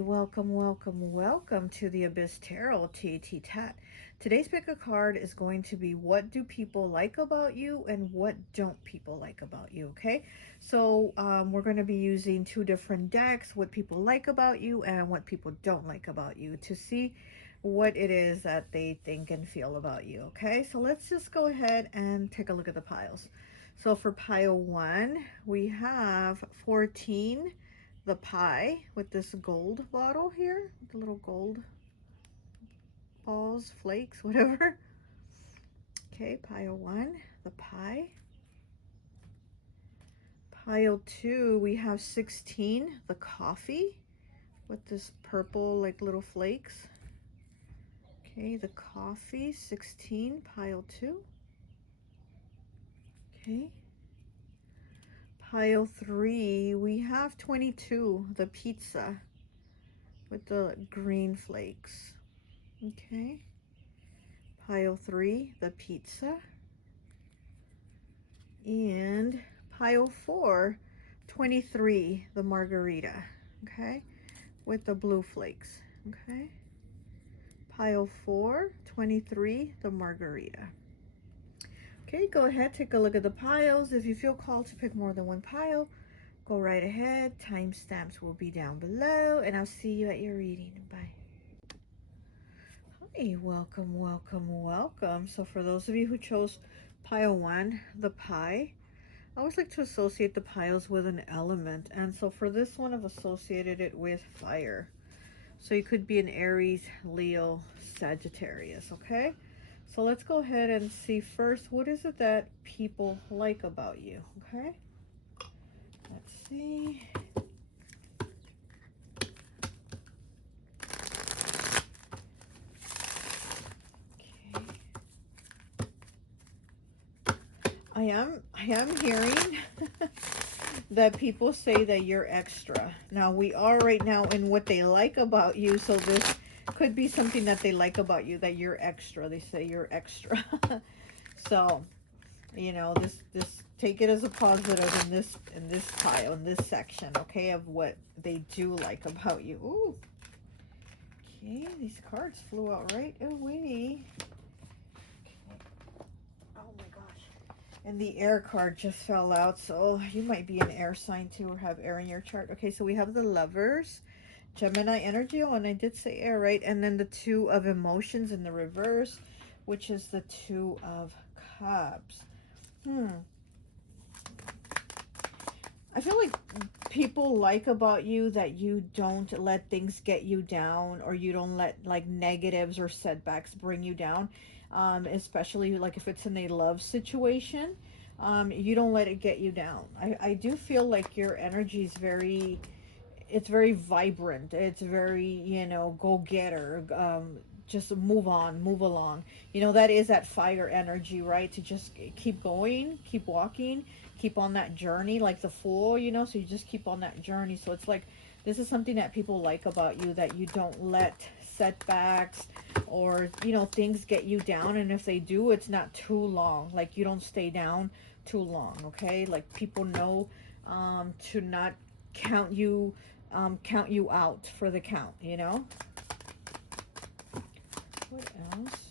Welcome, welcome, welcome to the Abyss Tarot T.A.T. Today's pick a card is going to be what do people like about you and what don't people like about you, okay? So we're going to be using two different decks, what people like about you and what people don't like about you, to see what it is that they think and feel about you, okay? So let's just go ahead and take a look at the piles. So for pile 1, we have 14, the pie with this gold bottle here, the little gold balls, flakes, whatever. Okay, pile 1, the pie. Pile 2, we have 16, the coffee with this purple like little flakes. Okay, the coffee, 16, pile 2. Okay. Pile 3, we have 22, the pizza with the green flakes. Okay. Pile 3, the pizza. And pile 4, 23, the margarita. Okay. With the blue flakes. Okay. Pile 4, 23, the margarita. Okay, go ahead, take a look at the piles. If you feel called to pick more than one pile, go right ahead. Timestamps will be down below, and I'll see you at your reading. Bye. Hi, welcome, welcome, welcome. So for those of you who chose pile 1, the pie, I always like to associate the piles with an element. And so for this one, I've associated it with fire. So you could be an Aries, Leo, Sagittarius, okay? So let's go ahead and see first, what is it that people like about you, okay? Let's see. Okay. I am hearing that people say that you're extra. Now, we are right now in what they like about you, so this could be something that they like about you, that you're extra. They say you're extra. So, you know, this take it as a positive in this pile, in this section, okay, of what they do like about you. Ooh. Okay, these cards flew out right away. Oh my gosh. And the air card just fell out, so you might be an air sign too, or have air in your chart. Okay, so we have the Lovers, Gemini energy. Oh, and I did say air, right? And then the Two of Emotions in the reverse, which is the Two of Cups. I feel like people like about you that you don't let things get you down, or you don't let like negatives or setbacks bring you down, especially like if it's in a love situation. You don't let it get you down. I do feel like your energy is very, it's very vibrant. It's very, you know, go-getter. Just move on, move along. You know, that is that fire energy, right? To just keep going, keep walking, keep on that journey, like the Fool, you know. So you just keep on that journey. So it's like, this is something that people like about you, that you don't let setbacks or, you know, things get you down. And if they do, it's not too long. Like, you don't stay down too long, okay? Like, people know to not count you out for the count, you know. What else?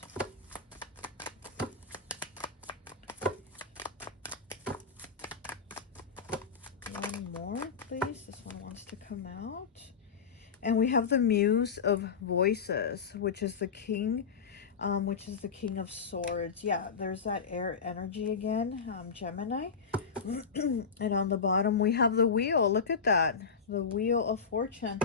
One more, please. This one wants to come out. And we have the Muse of Voices, which is the King, which is the King of Swords. Yeah, there's that air energy again, Gemini. And on the bottom, we have the Wheel. Look at that. The Wheel of Fortune.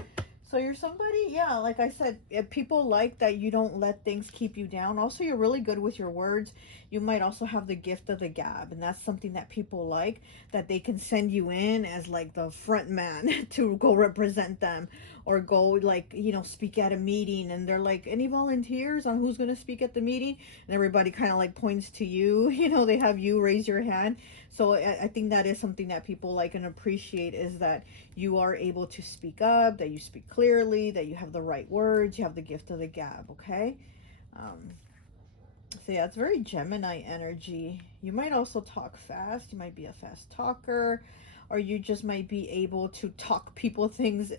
So you're somebody, yeah, like I said, people like that you don't let things keep you down. Also, you're really good with your words. You might also have the gift of the gab, and that's something that people like, that they can send you in as like the front man to go represent them, or go like, you know, speak at a meeting, and they're like, any volunteers on who's going to speak at the meeting? And everybody kind of like points to you, you know, they have you raise your hand. So I think that is something that people like and appreciate, is that you are able to speak up, that you speak clearly, that you have the right words, you have the gift of the gab, okay? So yeah, it's very Gemini energy. You might also talk fast. You might be a fast talker, or you just might be able to talk people things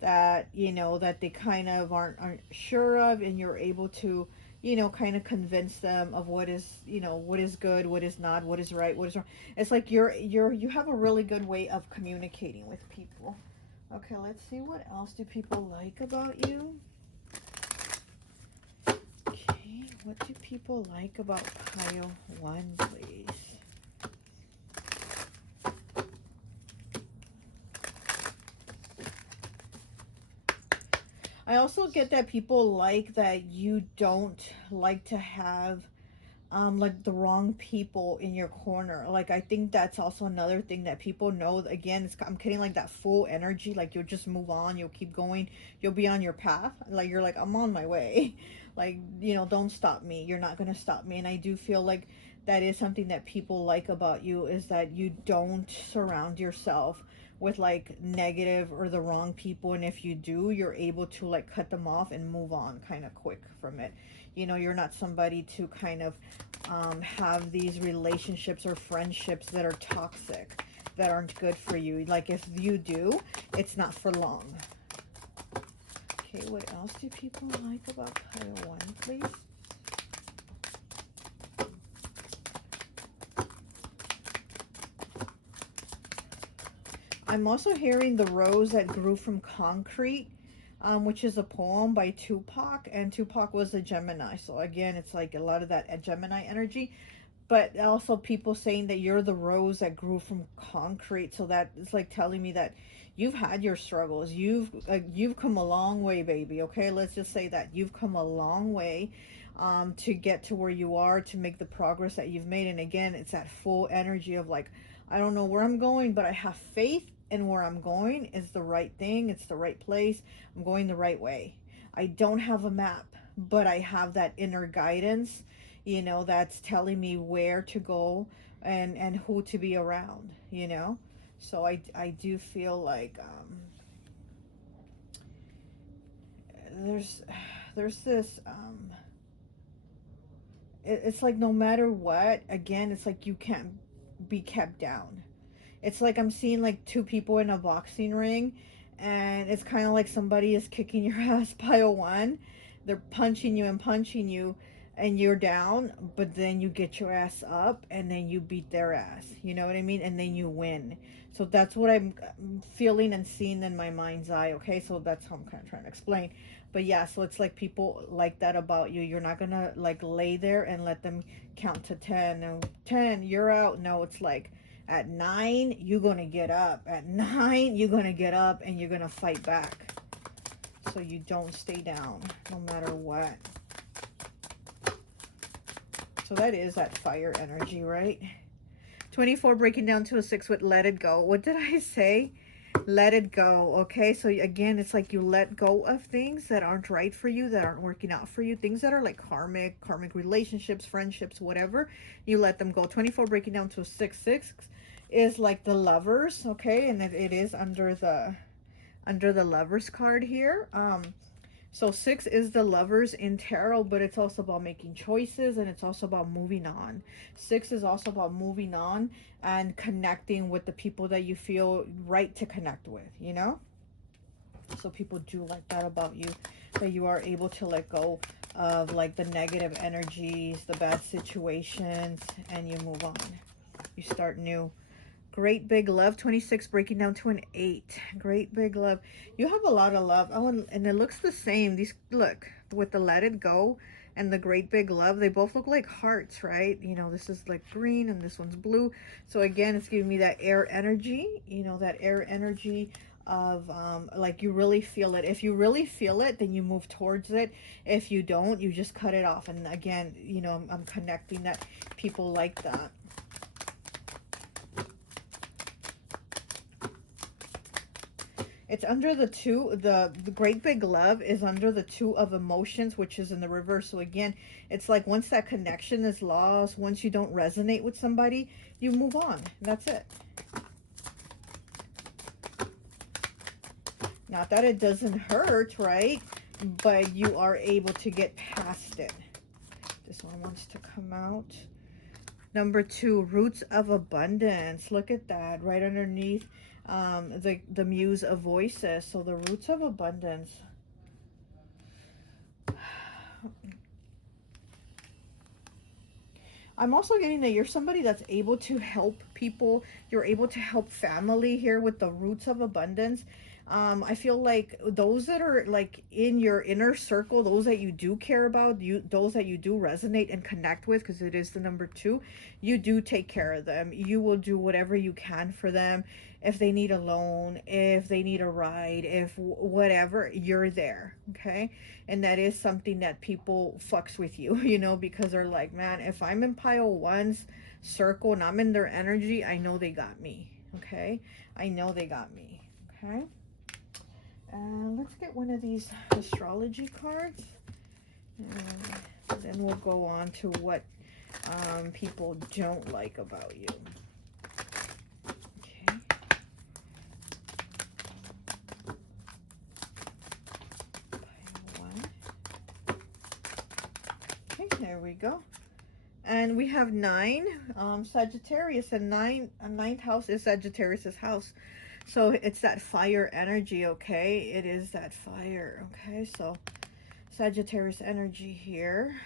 that, you know, that they kind of aren't sure of, and you're able to, you know, kind of convince them of what is, you know, what is good, what is not, what is right, what is wrong. It's like you have a really good way of communicating with people. Okay, let's see, what else do people like about you? Okay, what do people like about pile 1, please? I also get that people like that you don't like to have like the wrong people in your corner. Like, I think that's also another thing that people know. Again, I'm getting like that full energy, like you'll just move on, you'll keep going, you'll be on your path, like you're like, I'm on my way. Like, you know, don't stop me, you're not gonna stop me. And I do feel like that is something that people like about you, is that you don't surround yourself with like negative or the wrong people, and if you do, you're able to like cut them off and move on kind of quick from it. You know, you're not somebody to kind of have these relationships or friendships that are toxic, that aren't good for you. Like, if you do, it's not for long. Okay, what else do people like about pile 1, please? I'm also hearing The Rose That Grew from Concrete, which is a poem by Tupac, and Tupac was a Gemini. So again, it's like a lot of that Gemini energy, but also people saying that you're the rose that grew from concrete. So that it's like telling me that you've had your struggles. You've come a long way, baby. Okay, let's just say that you've come a long way to get to where you are, to make the progress that you've made. And again, it's that full energy of like, I don't know where I'm going, but I have faith in where I'm going is the right thing. It's the right place. I'm going the right way. I don't have a map, but I have that inner guidance, you know, that's telling me where to go and who to be around, you know. So I do feel like there's there's this it's like no matter what, again, it's like you can't be kept down. It's like I'm seeing like two people in a boxing ring, and it's kind of like somebody is kicking your ass pile 1. They're punching you, and you're down, but then you get your ass up, and then you beat their ass. You know what I mean? And then you win. So that's what I'm feeling and seeing in my mind's eye. Okay, so that's how I'm kind of trying to explain. But yeah, so it's like people like that about you. You're not gonna like lay there and let them count to 10. And 10, you're out. No, it's like at 9, you're going to get up. At 9, you're going to get up and you're going to fight back. So you don't stay down no matter what. So that is that fire energy, right? 24 breaking down to a 6 with let it go. What did I say? Let it go. Okay, so again, it's like you let go of things that aren't right for you, that aren't working out for you, things that are like karmic relationships, friendships, whatever. You let them go. 24 breaking down to a 6. 6 is like the Lovers, okay, and it is under the Lovers card here. So 6 is the Lovers in tarot, but it's also about making choices, and it's also about moving on. 6 is also about moving on and connecting with the people that you feel right to connect with, you know? So people do like that about you, that you are able to let go of like the negative energies, the bad situations, and you move on. You start new. Great big love. 26 breaking down to an 8. Great big love. You have a lot of love. Oh, and it looks the same. These, look, with the let it go and the great big love, they both look like hearts, right? You know, this is like green and this one's blue. So again, it's giving me that air energy, you know, that air energy of like you really feel it. If you really feel it, then you move towards it. If you don't, you just cut it off. And again, you know, I'm connecting that people like that. It's under the 2, the great big love is under the 2 of emotions, which is in the reverse. So again, it's like once that connection is lost, once you don't resonate with somebody, you move on. That's it. Not that it doesn't hurt, right? But you are able to get past it. This one wants to come out. Number 2, roots of abundance. Look at that, right underneath the muse of voices. So the roots of abundance. I'm also getting that you're somebody that's able to help people. You're able to help family here with the roots of abundance. I feel like those that are like in your inner circle, those that you do care about, those that you do resonate and connect with, because it is the number 2, you do take care of them. You will do whatever you can for them. If they need a loan, if they need a ride, if whatever, you're there. Okay. And that is something that people fucks with you, you know, because they're like, man, if I'm in pile one's circle and I'm in their energy, I know they got me. Okay. I know they got me. Okay. Let's get one of these astrology cards, and then we'll go on to what people don't like about you. Okay. Okay, there we go. And we have 9, Sagittarius, and 9th house is Sagittarius's house. So it's that fire energy, okay? It is that fire, okay? So Sagittarius energy here.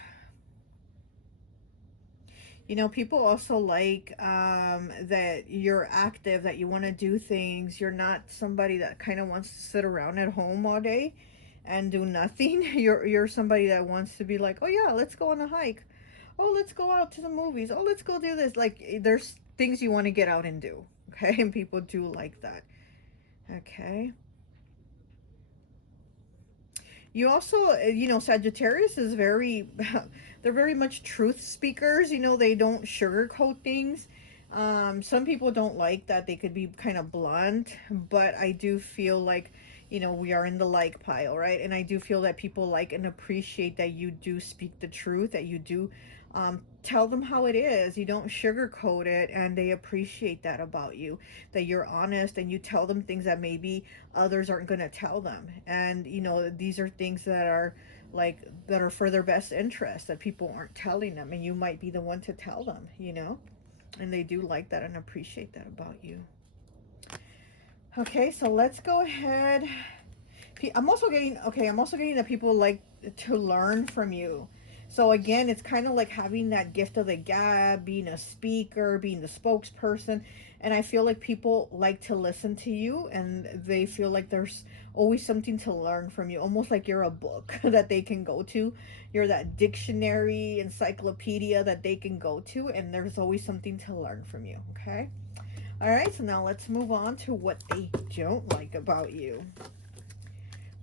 You know, people also like that you're active, that you want to do things. You're not somebody that kind of wants to sit around at home all day and do nothing. You're somebody that wants to be like, oh yeah, let's go on a hike. Oh, let's go out to the movies. Oh, let's go do this. Like, there's things you want to get out and do, okay? And people do like that, okay? You also, you know, Sagittarius is very, they're very much truth speakers. You know, they don't sugarcoat things. Some people don't like that. They could be kind of blunt, but I do feel like, you know, we are in the like pile, right? And I do feel that people like and appreciate that you do speak the truth, that you do tell them how it is. You don't sugarcoat it, and they appreciate that about you, that you're honest and you tell them things that maybe others aren't going to tell them. And, you know, these are things that are like, that are for their best interest, that people aren't telling them, and you might be the one to tell them, you know? And they do like that and appreciate that about you. Okay, so let's go ahead. I'm also getting, okay, I'm also getting that people like to learn from you. So again, it's kind of like having that gift of the gab, being a speaker, being the spokesperson. And I feel like people like to listen to you, and they feel like there's always something to learn from you, almost like you're a book that they can go to. You're that dictionary, encyclopedia that they can go to, and there's always something to learn from you, okay? All right, so now let's move on to what they don't like about you.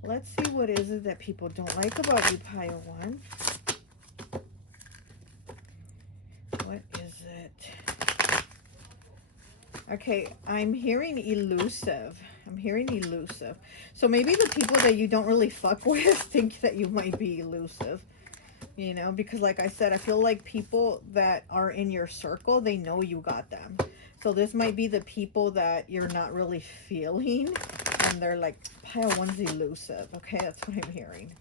Let's see, what is it that people don't like about you, pile one. What is it? Okay, I'm hearing elusive. I'm hearing elusive. So maybe the people that you don't really fuck with think that you might be elusive. You know, because like I said, I feel like people that are in your circle, they know you got them. So this might be the people that you're not really feeling, and they're like, pile one's elusive. Okay, that's what I'm hearing.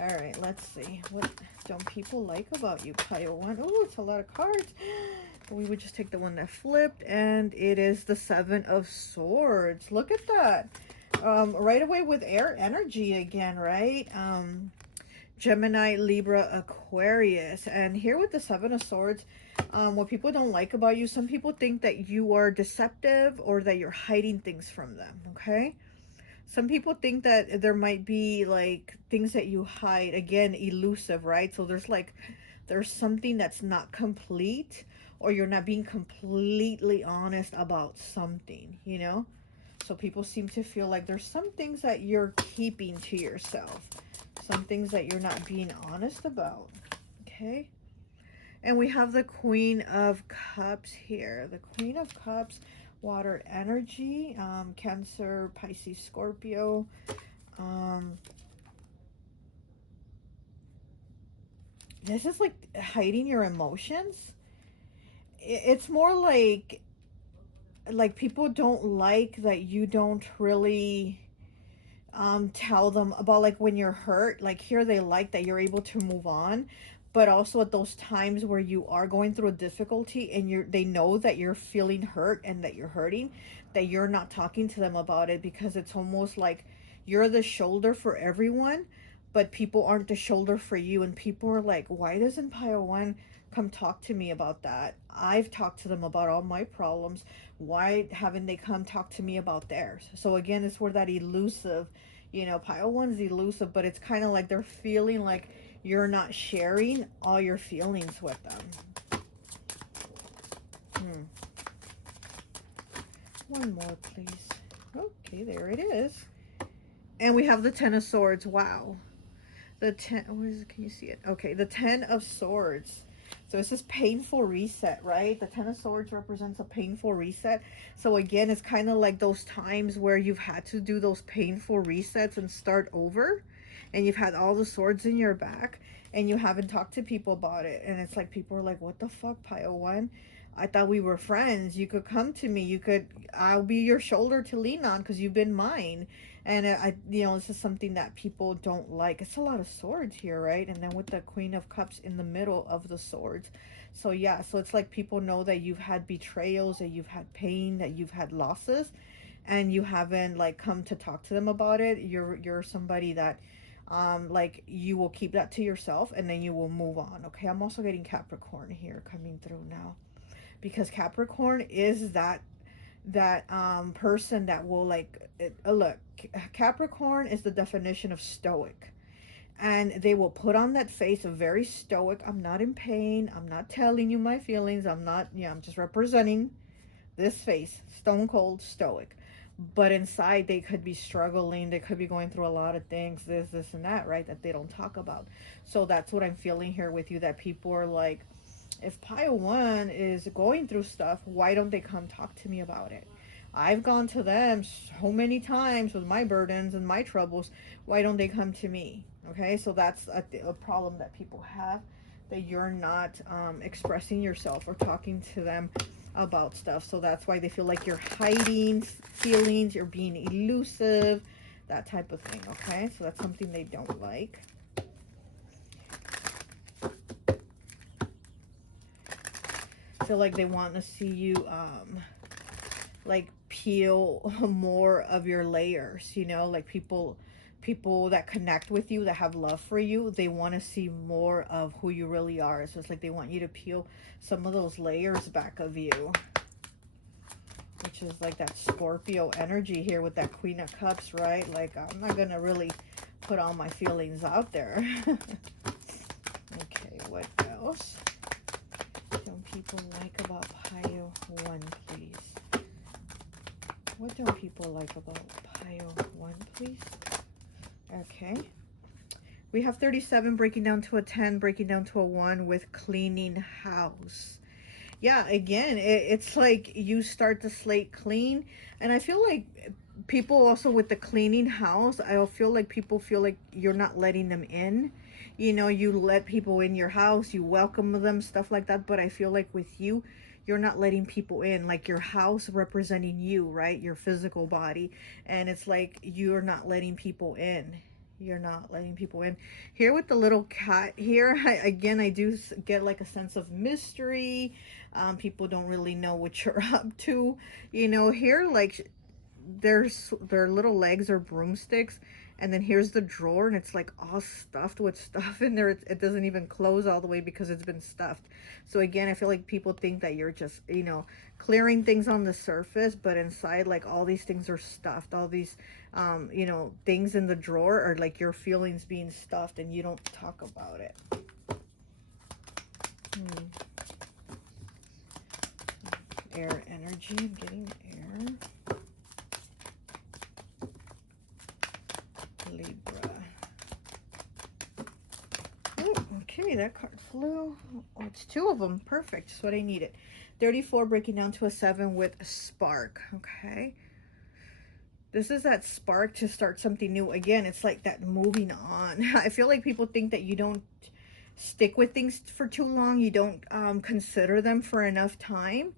All right, let's see. What don't people like about you, pile one? Oh, it's a lot of cards. We would just take the one that flipped, and it is the 7 of Swords. Look at that. Right away with air energy again, right? Gemini, Libra, Aquarius. And here with the 7 of Swords, what people don't like about you, some people think that you are deceptive or that you're hiding things from them, okay? Some people think that there might be like things that you hide, again, elusive, right? So there's something that's not complete, or you're not being completely honest about something, you know? So people seem to feel like there's some things that you're keeping to yourself, some things that you're not being honest about, okay? And we have the Queen of Cups here. The Queen of Cups, water energy, Cancer, Pisces, Scorpio. This is like hiding your emotions. It's more like people don't like that you don't really tell them about, like, when you're hurt. Like here they like that you're able to move on, but also at those times where you are going through a difficulty and they know that you're feeling hurt and that you're hurting, that you're not talking to them about it, because it's almost like you're the shoulder for everyone, but people aren't the shoulder for you. And people are like, why doesn't Pile One come talk to me about that? I've talked to them about all my problems. Why haven't they come talk to me about theirs? So again, it's where that elusive, Pile One's elusive, but it's kind of like they're feeling like you're not sharing all your feelings with them. One more, please. Okay, there it is. And we have the Ten of Swords. Wow. The 10, where is it? Can you see it? Okay, the 10 of Swords. So it's this painful reset, right? The 10 of Swords represents a painful reset. So again, it's kind of like those times where you've had to do those painful resets and start over. And you've had all the swords in your back and you haven't talked to people about it. And it's like people are like, what the fuck, Pile One? I thought we were friends. You could come to me. I'll be your shoulder to lean on because you've been mine. And this is something that people don't like. It's a lot of swords here, right? And then with the Queen of Cups in the middle of the swords. So yeah, so it's like people know that you've had betrayals, that you've had pain, that you've had losses, and you haven't like come to talk to them about it. You're somebody that like you will keep that to yourself and then you will move on. Okay, I'm also getting Capricorn here coming through now, because Capricorn is that person that will look, Capricorn is the definition of stoic, and they will put on that face of very stoic. I'm not in pain, I'm not telling you my feelings, I'm just representing this face, stone cold stoic. But inside they could be struggling, they could be going through a lot of things, this and that, right, that they don't talk about. So that's what I'm feeling here with you, that people are like, if Pile One is going through stuff, why don't they come talk to me about it? I've gone to them so many times with my burdens and my troubles. Why don't they come to me? Okay, so that's a problem that people have, that you're not expressing yourself or talking to them about stuff. So that's why they feel like you're hiding feelings, you're being elusive, that type of thing. Okay, so that's something they don't like. Feel like they want to see you like peel more of your layers, like people that connect with you, that have love for you, they want to see more of who you really are. So it's like they want you to peel some of those layers back of you, which is like that Scorpio energy here with that Queen of Cups, right? Like, I'm not gonna really put all my feelings out there. Okay, what else don't people like about Pile One, please? What don't people like about Pile One, please? Okay. We have 37 breaking down to a 10, breaking down to a 1 with cleaning house. Yeah, again, it's like you start the slate clean. And I feel like people also with the cleaning house, I feel like people feel like you're not letting them in. You let people in your house, you welcome them, stuff like that. But I feel like with you, you're not letting people in, like your house representing you, right? Your physical body. And it's like you're not letting people in. You're not letting people in. Here with the little cat here, I do get like a sense of mystery. People don't really know what you're up to. Here, like their little legs are broomsticks, and then here's the drawer, and it's like all stuffed with stuff in there. It doesn't even close all the way because it's been stuffed. So again, I feel like people think that you're just clearing things on the surface, but inside, like, all these things are stuffed. All these things in the drawer are like your feelings being stuffed, and you don't talk about it. Air energy, I'm getting air. Libra. Oh, okay, that card flew. Oh, it's 2 of them. Perfect. That's what I needed. 34 breaking down to a 7 with spark. Okay. This is that spark to start something new. Again, it's like that moving on. I feel like people think that you don't stick with things for too long. You don't consider them for enough time.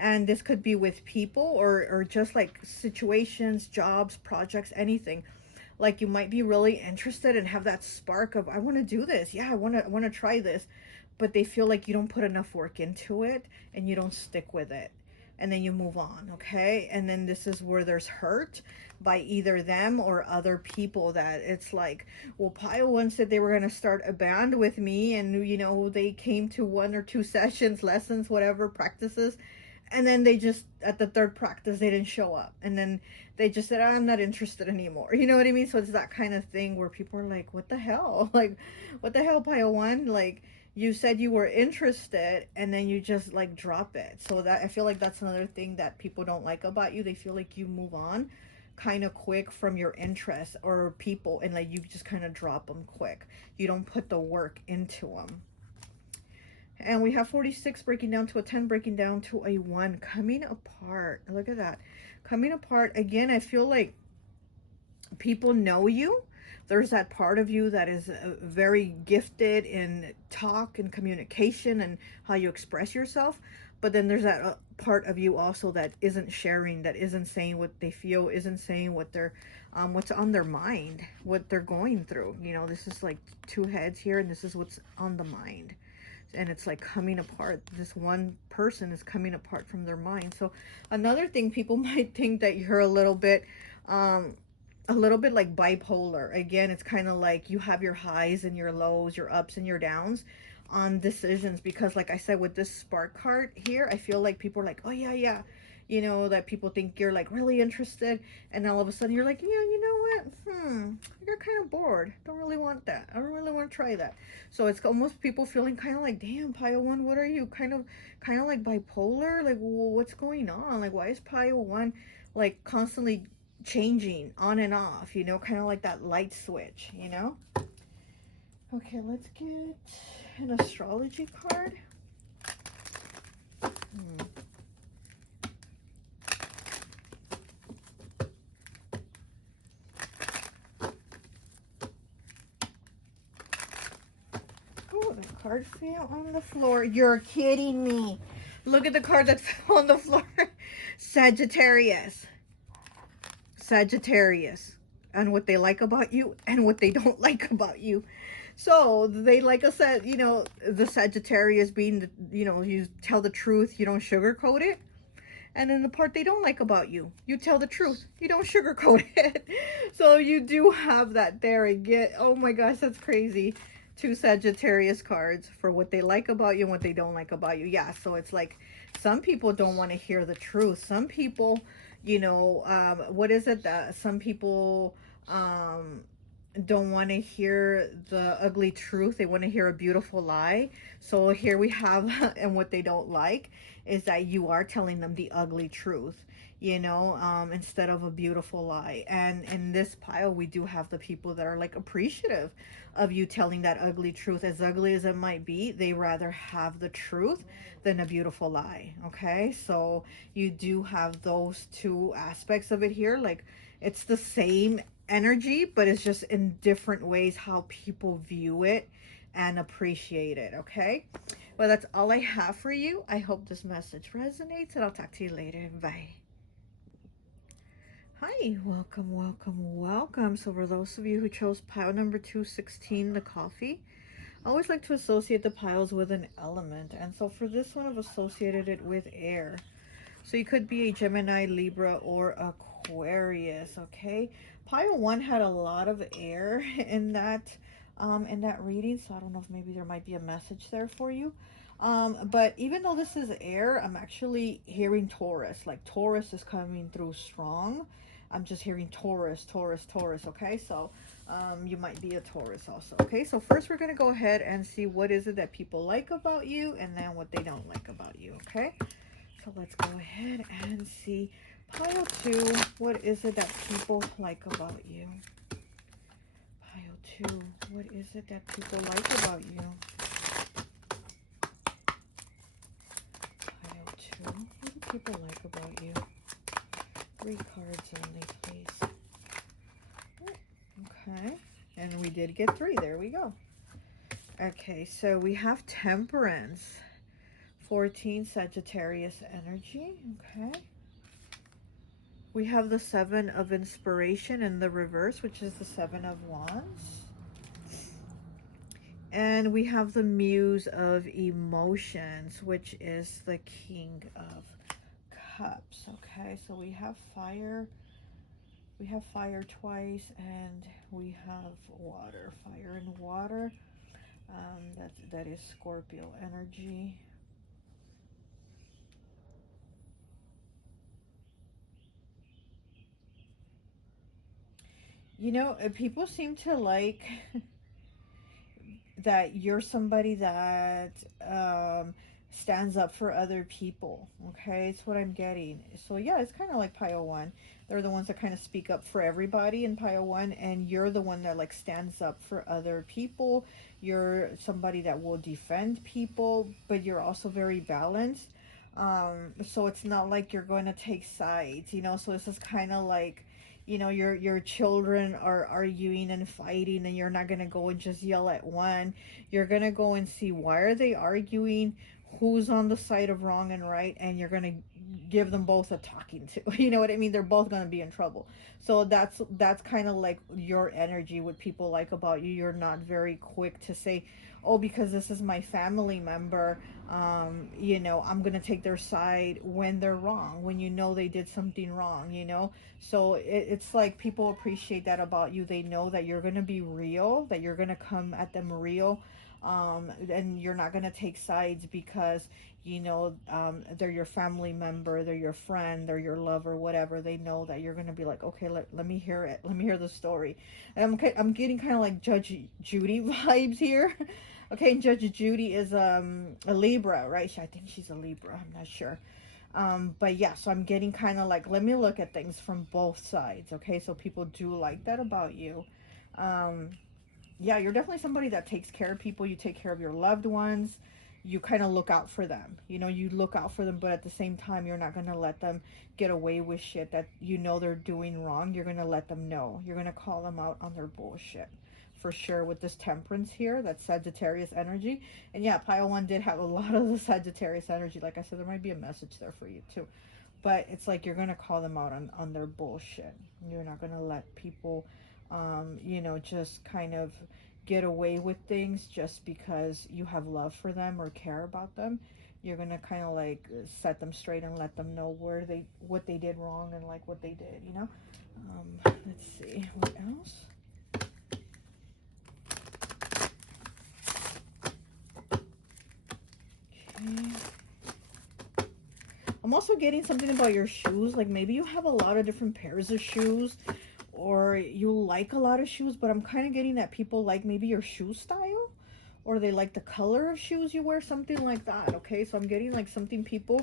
And this could be with people or just like situations, jobs, projects, anything. Like, you might be really interested and have that spark of, I want to do this. Yeah, I want to try this. But they feel like you don't put enough work into it and you don't stick with it. And then you move on, okay? And then this is where there's hurt by either them or other people, that it's like, well, Pile One said they were going to start a band with me, and, you know, they came to 1 or 2 sessions, lessons, whatever, practices, and then they just, at the third practice, they didn't show up, and then they just said, I'm not interested anymore. You know what I mean? So it's that kind of thing where people are like, what the hell? Like, what the hell, Pile One? Like, you said you were interested and then you just like drop it. So that, I feel like that's another thing that people don't like about you. They feel like you move on kind of quick from your interests or people, and like you just kind of drop them quick. You don't put the work into them. And we have 46 breaking down to a 10, breaking down to a 1, coming apart. Look at that. Coming apart. Again, I feel like people know you. There's that part of you that is very gifted in talk and communication and how you express yourself. But then there's that part of you also that isn't sharing, that isn't saying what they feel, isn't saying what they're, what's on their mind, what they're going through. You know, this is like 2 heads here, and this is what's on the mind. And it's like coming apart. This one person is coming apart from their mind. So another thing, people might think that you're a little bit like bipolar. Again, it's kind of like you have your highs and your lows, your ups and your downs on decisions, because like I said, with this spark card here, I feel like people are like, oh yeah, yeah, you know, that people think you're like really interested, and all of a sudden you're like, yeah, you know what, I got kind of bored, don't really want that, I don't really want to try that. So it's almost people feeling kind of like, damn, Pile One, what are you, kind of like bipolar, like, well, what's going on, like, why is Pile One like constantly changing on and off, you know, kind of like that light switch, you know. Okay, let's get an astrology card. Oh, the card fell on the floor. You're kidding me. Look at the card that fell on the floor. Sagittarius. Sagittarius. And what they like about you and what they don't like about you. So they, like I said, you know, the Sagittarius being, the, you know, you tell the truth, you don't sugarcoat it. And then the part they don't like about you, you tell the truth, you don't sugarcoat it. So you do have that there again. Oh my gosh, that's crazy. 2 Sagittarius cards for what they like about you and what they don't like about you. Yeah, so it's like some people don't want to hear the truth. Some people, you know, what is it that some people don't want to hear the ugly truth. They want to hear a beautiful lie. So here we have, and what they don't like is that you are telling them the ugly truth, you know, instead of a beautiful lie. And in this pile, we do have the people that are like appreciative of you telling that ugly truth. As ugly as it might be, they rather have the truth than a beautiful lie. Okay, so you do have those 2 aspects of it here. Like, it's the same energy, but it's just in different ways how people view it and appreciate it. Okay, well, that's all I have for you. I hope this message resonates, and I'll talk to you later. Bye. Hi, welcome, welcome, welcome. So for those of you who chose pile number 216, the coffee, I always like to associate the piles with an element, and so for this one I've associated it with air. So you could be a Gemini, Libra, or Aquarius. Okay, pile 1 had a lot of air in that reading, so I don't know if maybe there might be a message there for you. But even though this is air, I'm actually hearing Taurus. Like, Taurus is coming through strong. I'm just hearing Taurus, Taurus, Taurus. Okay, so you might be a Taurus also. Okay, so first we're going to go ahead and see what is it that people like about you, and then what they don't like about you. Okay, so let's go ahead and see pile 2. What is it that people like about you? Pile 2. What is it that people like about you? Pile 2. What do people like about you? 3 cards only, please. Okay, and we did get 3. There we go. Okay, so we have Temperance. 14, Sagittarius energy. Okay. We have the Seven of Inspiration in the reverse, which is the Seven of Wands. And we have the Muse of Emotions, which is the King of Cups. Okay, so we have fire. We have fire twice, and we have water. Fire and water. That is Scorpio energy. You know, people seem to like that you're somebody that stands up for other people. Okay, it's what I'm getting. So yeah, it's kind of like Pile One. They're the ones that kind of speak up for everybody in Pile One, and you're the one that like stands up for other people. You're somebody that will defend people, but you're also very balanced. So it's not like you're going to take sides, you know. So this is kind of like, you know, your children are arguing and fighting, and you're not going to go and just yell at one. You're going to go and see, why are they arguing, who's on the side of wrong and right, and you're going to give them both a talking to. You know what I mean? They're both going to be in trouble. So that's kind of like your energy. What people like about you, you're not very quick to say, oh, because this is my family member, you know, I'm going to take their side when they're wrong, when you know they did something wrong, you know. So it's like people appreciate that about you. They know that you're going to be real, that you're going to come at them real, and you're not going to take sides because, you know, they're your family member, they're your friend, they're your lover, whatever. They know that you're going to be like, okay, let me hear it. Let me hear the story. And I'm getting kind of like Judge Judy vibes here. Okay, and Judge Judy is a Libra, right? I think she's a Libra. I'm not sure. But yeah, so I'm getting kind of like, let me look at things from both sides. Okay, so people do like that about you. Um, yeah, you're definitely somebody that takes care of people. You take care of your loved ones. You kind of look out for them. You know, you look out for them, but at the same time, you're not going to let them get away with shit that you know they're doing wrong. You're going to let them know. You're going to call them out on their bullshit. For sure, with this Temperance here, that's Sagittarius energy. And yeah, Pile 1 did have a lot of the Sagittarius energy. Like I said, there might be a message there for you too. But it's like you're going to call them out on their bullshit. You're not going to let people, you know, just kind of get away with things just because you have love for them or care about them. You're going to kind of like set them straight and let them know what they did wrong and like what they did, you know. Let's see what else. Okay. I'm also getting something about your shoes. Like maybe you have a lot of different pairs of shoes, or you like a lot of shoes, but I'm kind of getting that people like maybe your shoe style, or they like the color of shoes you wear, something like that. Okay, so I'm getting like something people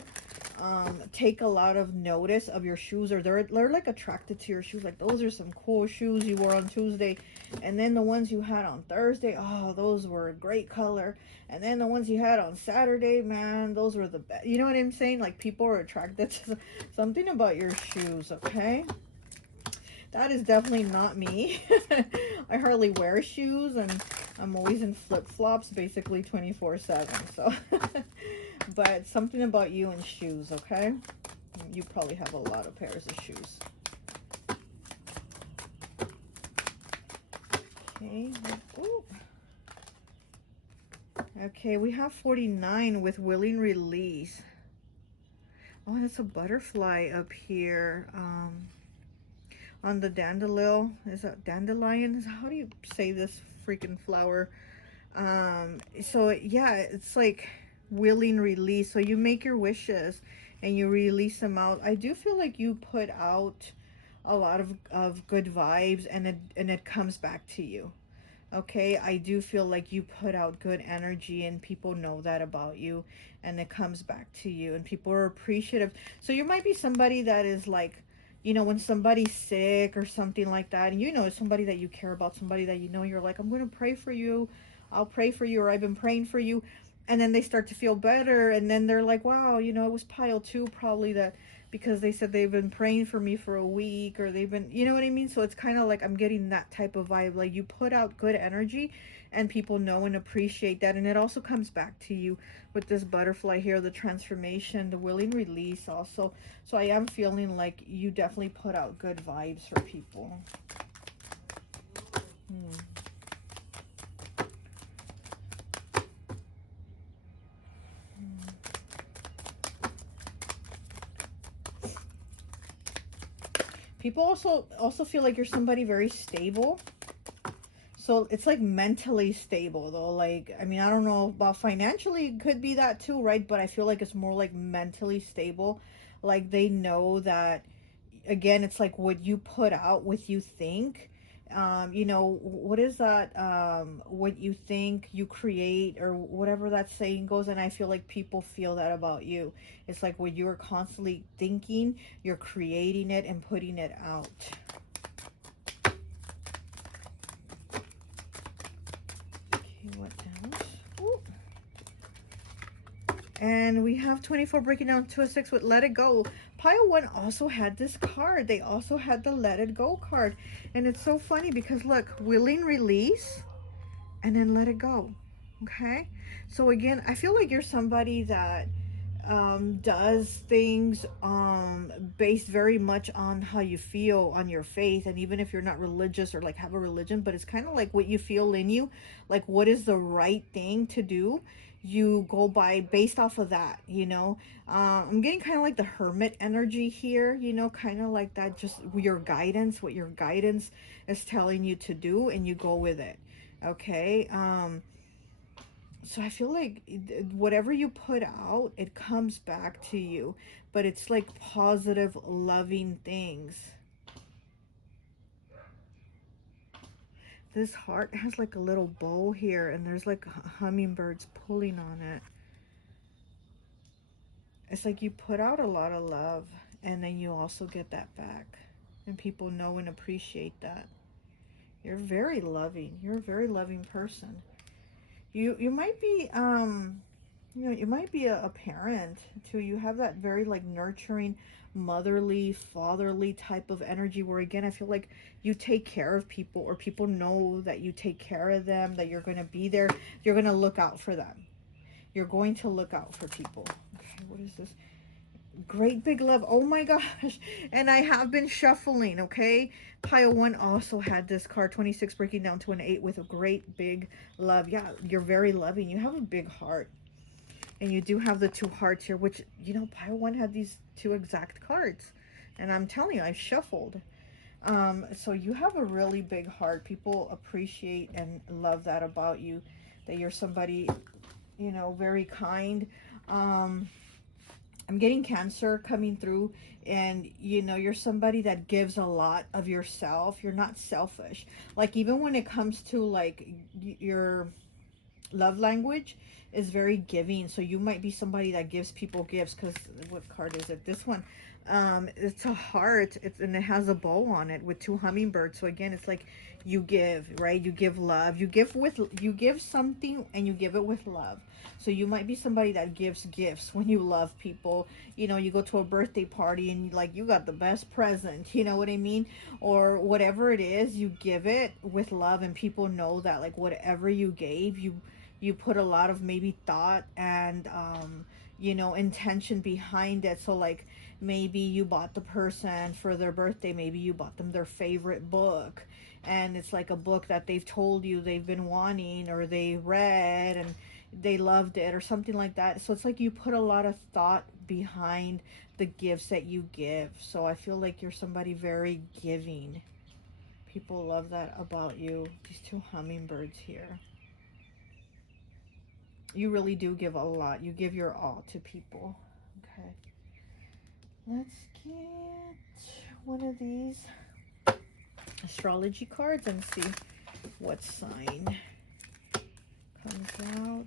take a lot of notice of your shoes, or they're like attracted to your shoes. Like, those are some cool shoes you wore on Tuesday, and then the ones you had on Thursday, oh, those were a great color. And then the ones you had on Saturday, man, those were the best. You know what I'm saying? Like, people are attracted to something about your shoes. Okay, that is definitely not me. I hardly wear shoes, and I'm always in flip-flops basically 24/7. So but something about you and shoes. Okay, you probably have a lot of pairs of shoes. Okay. Ooh. Okay, we have 49 with willing release. Oh, that's a butterfly up here. On the dandelion. Is that dandelion? How do you say this freaking flower? So yeah, it's like willing release. So you make your wishes and you release them out. I do feel like you put out a lot of good vibes, and it comes back to you. Okay, I do feel like you put out good energy, and people know that about you, and it comes back to you, and people are appreciative. So you might be somebody that is like, you know, when somebody's sick or something like that, and you know somebody that you care about, somebody that you know, you're like, I'm going to pray for you. I'll pray for you, or I've been praying for you. and then they start to feel better, and then they're like, wow, you know, it was pile 2 probably, that because they said they've been praying for me for a week, or they've been, you know what I mean? So it's kind of like I'm getting that type of vibe, like you put out good energy and people know and appreciate that. And it also comes back to you with this butterfly here, the transformation, the willing release also. So I am feeling like you definitely put out good vibes for people. People also feel like you're somebody very stable. So it's like mentally stable though. Like, I mean, I don't know about financially, it could be that too, right? But I feel like it's more like mentally stable. Like they know that, again, it's like what you put out, what you think. You know, what is that? What you think, you create, or whatever that saying goes. And I feel like people feel that about you. It's like what you're constantly thinking, you're creating it and putting it out. What else? Ooh. And we have 24 breaking down to a 6 with Let It Go. Pile 1 also had this card. They also had the Let It Go card. And it's so funny because look, willing release and then let it go. Okay? So again, I feel like you're somebody that does things based very much on how you feel, on your faith. And even if you're not religious or like have a religion, but it's kind of like what you feel in you, like what is the right thing to do, you go by based off of that, you know. I'm getting kind of like the hermit energy here, you know, kind of like that, just your guidance, what your guidance is telling you to do, and you go with it. Okay. So I feel like whatever you put out, it comes back to you, but it's like positive, loving things. This heart has like a little bow here, and there's like hummingbirds pulling on it. It's like you put out a lot of love, and then you also get that back, and people know and appreciate that. You're very loving. You're a very loving person. You might be you know, you might be a parent too. You have that very like nurturing, motherly, fatherly type of energy where, again, I feel like you take care of people, or people know that you take care of them, that you're going to be there. You're going to look out for them. You're going to look out for people. Okay, what is this? Great big love. Oh my gosh. And I have been shuffling, okay? Pile 1 also had this card, 26 breaking down to an 8 with a great big love. Yeah, you're very loving. You have a big heart. And you do have the 2 hearts here, which, you know, pile 1 had these 2 exact cards. And I'm telling you, I shuffled. So you have a really big heart. People appreciate and love that about you, that you're somebody, you know, very kind. I'm getting Cancer coming through, and you know, you're somebody that gives a lot of yourself. You're not selfish. Like, even when it comes to like your love language is very giving. So you might be somebody that gives people gifts, because what card is it? This one. It's a heart, and it has a bow on it with 2 hummingbirds. So again, it's like you give, right? You give love. You give something, and you give it with love. So you might be somebody that gives gifts when you love people. You know, you go to a birthday party and like you got the best present, you know what I mean? Or whatever it is, you give it with love, and people know that like whatever you gave, you put a lot of maybe thought and you know, intention behind it. So like maybe you bought the person for their birthday, maybe you bought them their favorite book, and it's like a book that they've told you they've been wanting, or they read and they loved it, or something like that. So it's like you put a lot of thought behind the gifts that you give. So I feel like you're somebody very giving. People love that about you. These 2 hummingbirds here. You really do give a lot. You give your all to people. Okay. Let's get one of these astrology cards and see what sign comes out.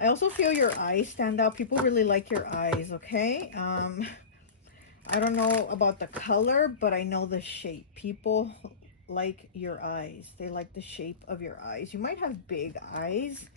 I also feel your eyes stand out. People really like your eyes, okay? I don't know about the color, but I know the shape. People like your eyes. They like the shape of your eyes. You might have big eyes.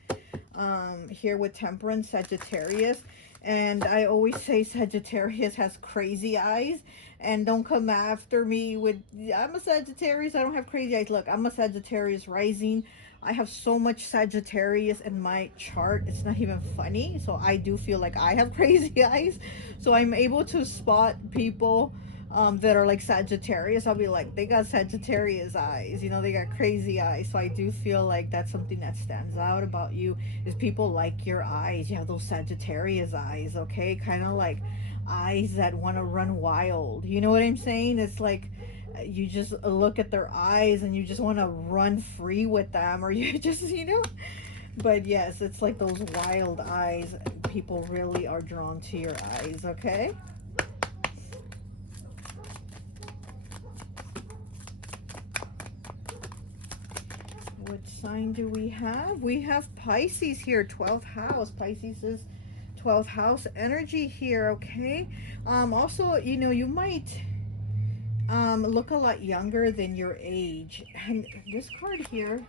Here with Temperance, Sagittarius. And I always say Sagittarius has crazy eyes. And don't come after me with, I'm a Sagittarius, I don't have crazy eyes. Look, I'm a Sagittarius rising. I have so much Sagittarius in my chart. It's not even funny. So I do feel like I have crazy eyes. So I'm able to spot people that are like Sagittarius. I'll be like, they got Sagittarius eyes, you know, they got crazy eyes. So I do feel like that's something that stands out about you, is people like your eyes. You have those Sagittarius eyes, okay? Kind of like eyes that want to run wild. You know what I'm saying? It's like you just look at their eyes and you just want to run free with them, or you just, you know. But yes, it's like those wild eyes. People really are drawn to your eyes, okay? What sign do we have? We have Pisces here, 12th house. Pisces is 12th house energy here, okay? Also, you know, you might look a lot younger than your age. And this card here,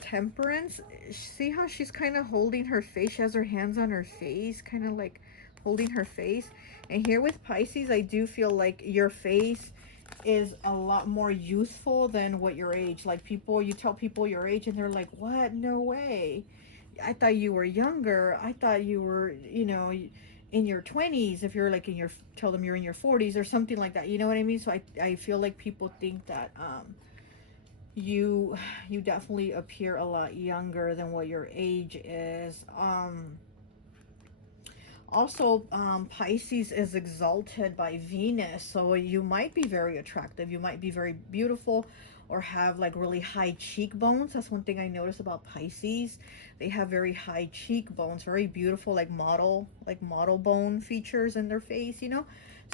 Temperance, see how she's kind of holding her face? She has her hands on her face, kind of like holding her face. And here with Pisces, I do feel like your face is a lot more youthful than what your age. Like people, you tell people your age and they're like, what? No way. I thought you were younger. I thought you were, you know, in your 20s. If you're like in your, tell them you're in your 40s or something like that. You know what I mean? So I feel like people think that you definitely appear a lot younger than what your age is. Also, Pisces is exalted by Venus, so you might be very attractive. You might be very beautiful or have like really high cheekbones. That's one thing I notice about Pisces. They have very high cheekbones, very beautiful, like model bone features in their face, you know?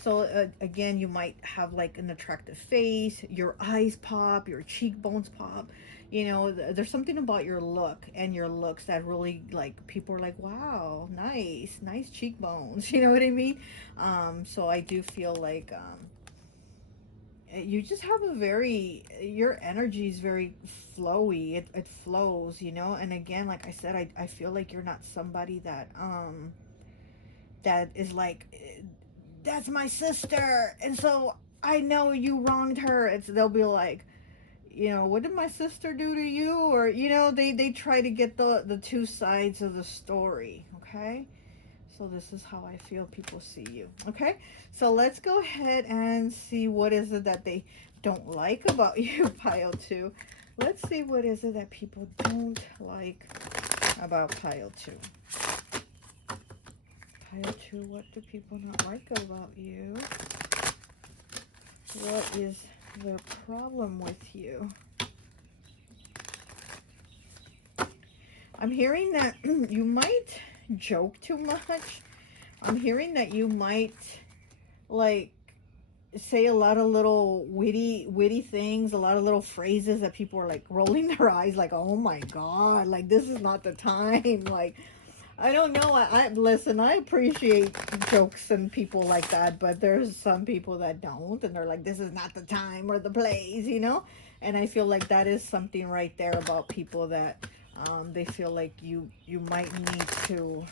So again, you might have like an attractive face, your eyes pop, your cheekbones pop. You know, there's something about your look and your looks that really, like, people are like, wow, nice cheekbones. You know what I mean? So I do feel like you just have a very, your energy is very flowy. It flows, you know. And again, like I said, I feel like you're not somebody that that is like, that's my sister, and so I know you wronged her. It's, they'll be like, you know, what did my sister do to you? Or, you know, they try to get the two sides of the story, okay? So this is how I feel people see you, okay? So let's go ahead and see what is it that they don't like about you, pile 2. Let's see what is it that people don't like about pile 2. Pile 2, what do people not like about you? What is their problem with you? I'm hearing that you might joke too much. I'm hearing that you might like say a lot of little witty things, a lot of little phrases that people are like rolling their eyes like, oh my god, like this is not the time. Like, I don't know. I listen, I appreciate jokes and people like that, but there's some people that don't, and they're like, this is not the time or the place, you know? And I feel like that is something right there about people that they feel like you might need to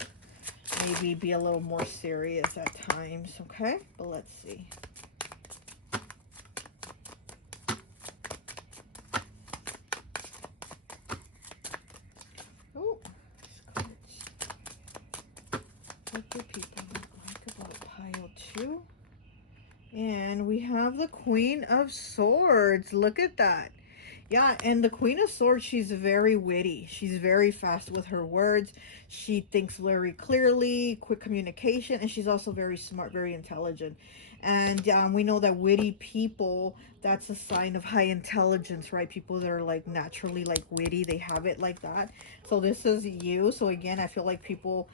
maybe be a little more serious at times, okay? But let's see. Oh, what do people not like about pile 2? And we have the Queen of Swords. Look at that. Yeah, and the Queen of Swords, she's very witty. She's very fast with her words. She thinks very clearly, quick communication, and she's also very smart, very intelligent. And we know that witty people, that's a sign of high intelligence, right? People that are like naturally like witty, they have it like that. So this is you. So again, I feel like people,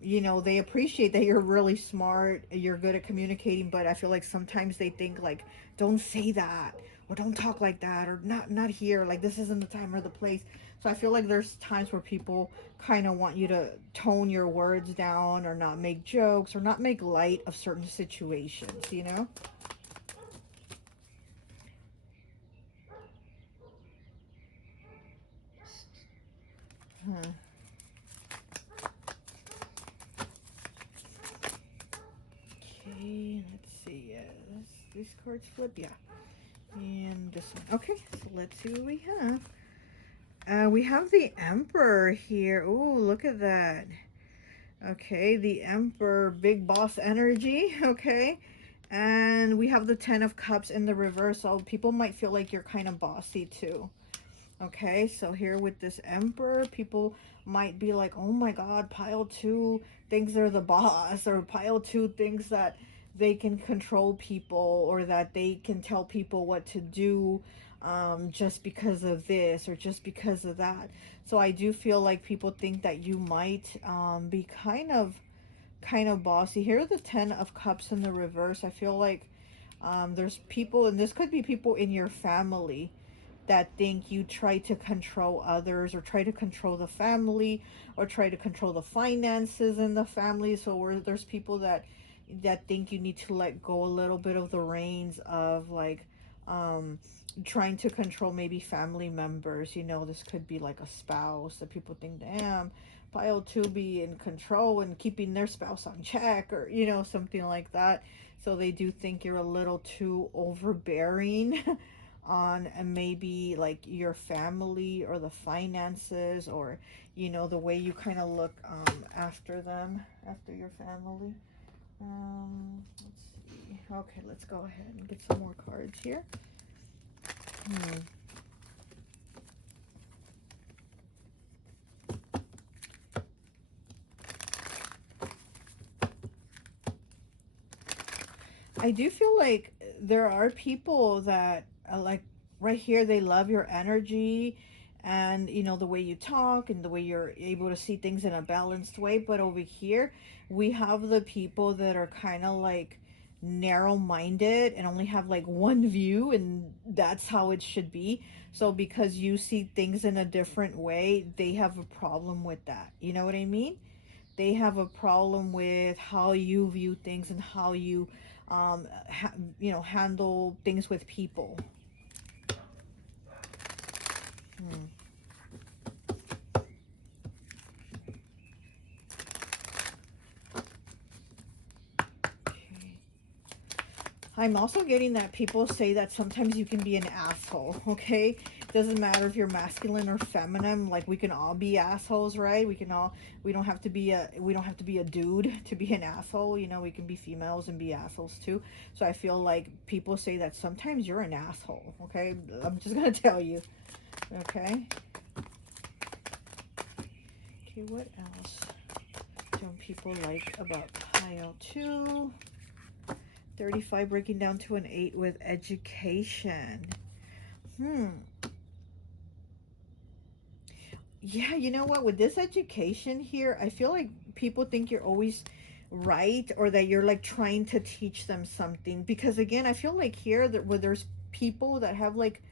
you know, they appreciate that you're really smart, you're good at communicating, but I feel like sometimes they think like, don't say that, or don't talk like that, or not here, like this isn't the time or the place. So I feel like there's times where people kind of want you to tone your words down, or not make jokes, or not make light of certain situations, you know. These cards flip, yeah. And this one. Okay, so let's see what we have. We have the Emperor here. Oh, look at that. Okay, the Emperor, big boss energy, okay? And we have the Ten of Cups in the reverse, so people might feel like you're kind of bossy too. Okay, so here with this Emperor, people might be like, oh my god, pile 2 thinks they're the boss, or pile 2 thinks that they can control people, or that they can tell people what to do just because of this or just because of that. So I do feel like people think that you might be kind of bossy. Here are the Ten of Cups in the reverse. I feel like there's people, and this could be people in your family, that think you try to control others, or try to control the family, or try to control the finances in the family. So there's people that think you need to let go a little bit of the reins of like trying to control maybe family members. You know, this could be like a spouse that people think, damn, pile 2 be in control and keeping their spouse on check, or you know, something like that. So they do think you're a little too overbearing on maybe like your family or the finances, or you know, the way you kind of look after them, after your family. Let's see. Okay, let's go ahead and get some more cards here. I do feel like there are people that like right here, they love your energy, and you know, the way you talk and the way you're able to see things in a balanced way. But over here we have the people that are kind of like narrow-minded and only have like one view, and that's how it should be. So because you see things in a different way, they have a problem with that. You know what I mean? They have a problem with how you view things and how you you know, handle things with people. Okay. I'm also getting that people say that sometimes you can be an asshole, okay? Doesn't matter if you're masculine or feminine, like we can all be assholes, right? We don't have to be a dude to be an asshole, you know, we can be females and be assholes too. So I feel like people say that sometimes you're an asshole, okay? I'm just gonna tell you, okay? Okay, what else don't people like about pile 2? 35 breaking down to an 8 with education. Yeah, you know what? With this education here, I feel like people think you're always right, or that you're like trying to teach them something. Because again, I feel like here that where there's people that have like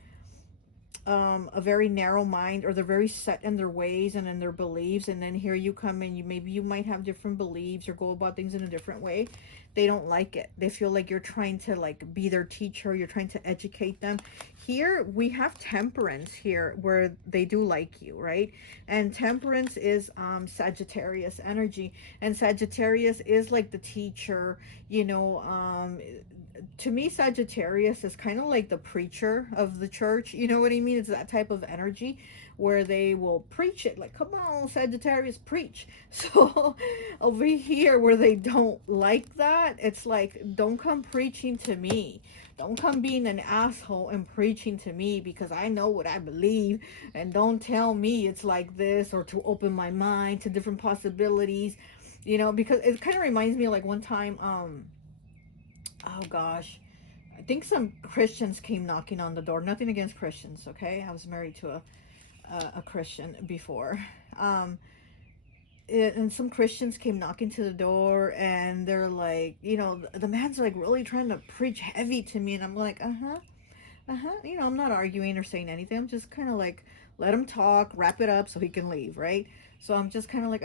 a very narrow mind, or they're very set in their ways and in their beliefs, and then here you come and you might have different beliefs or go about things in a different way. They don't like it. They feel like you're trying to like be their teacher, you're trying to educate them. Here we have Temperance here, where they do like you, right? And Temperance is Sagittarius energy, and Sagittarius is like the teacher, you know. To me, Sagittarius is kind of like the preacher of the church. You know what I mean? It's that type of energy where they will preach it. Like, come on, Sagittarius, preach. So over here, where they don't like that, it's like, don't come preaching to me. Don't come being an asshole and preaching to me, because I know what I believe. And don't tell me it's like this, or to open my mind to different possibilities. You know, because it kind of reminds me of like one time, oh gosh, I think some Christians came knocking on the door. Nothing against Christians, okay? I was married to a Christian before. And some Christians came knocking to the door, and they're like, you know, the man's like really trying to preach heavy to me, and I'm like, you know, I'm not arguing or saying anything. I'm just kind of like, let him talk, wrap it up so he can leave, right? So I'm just kind of like,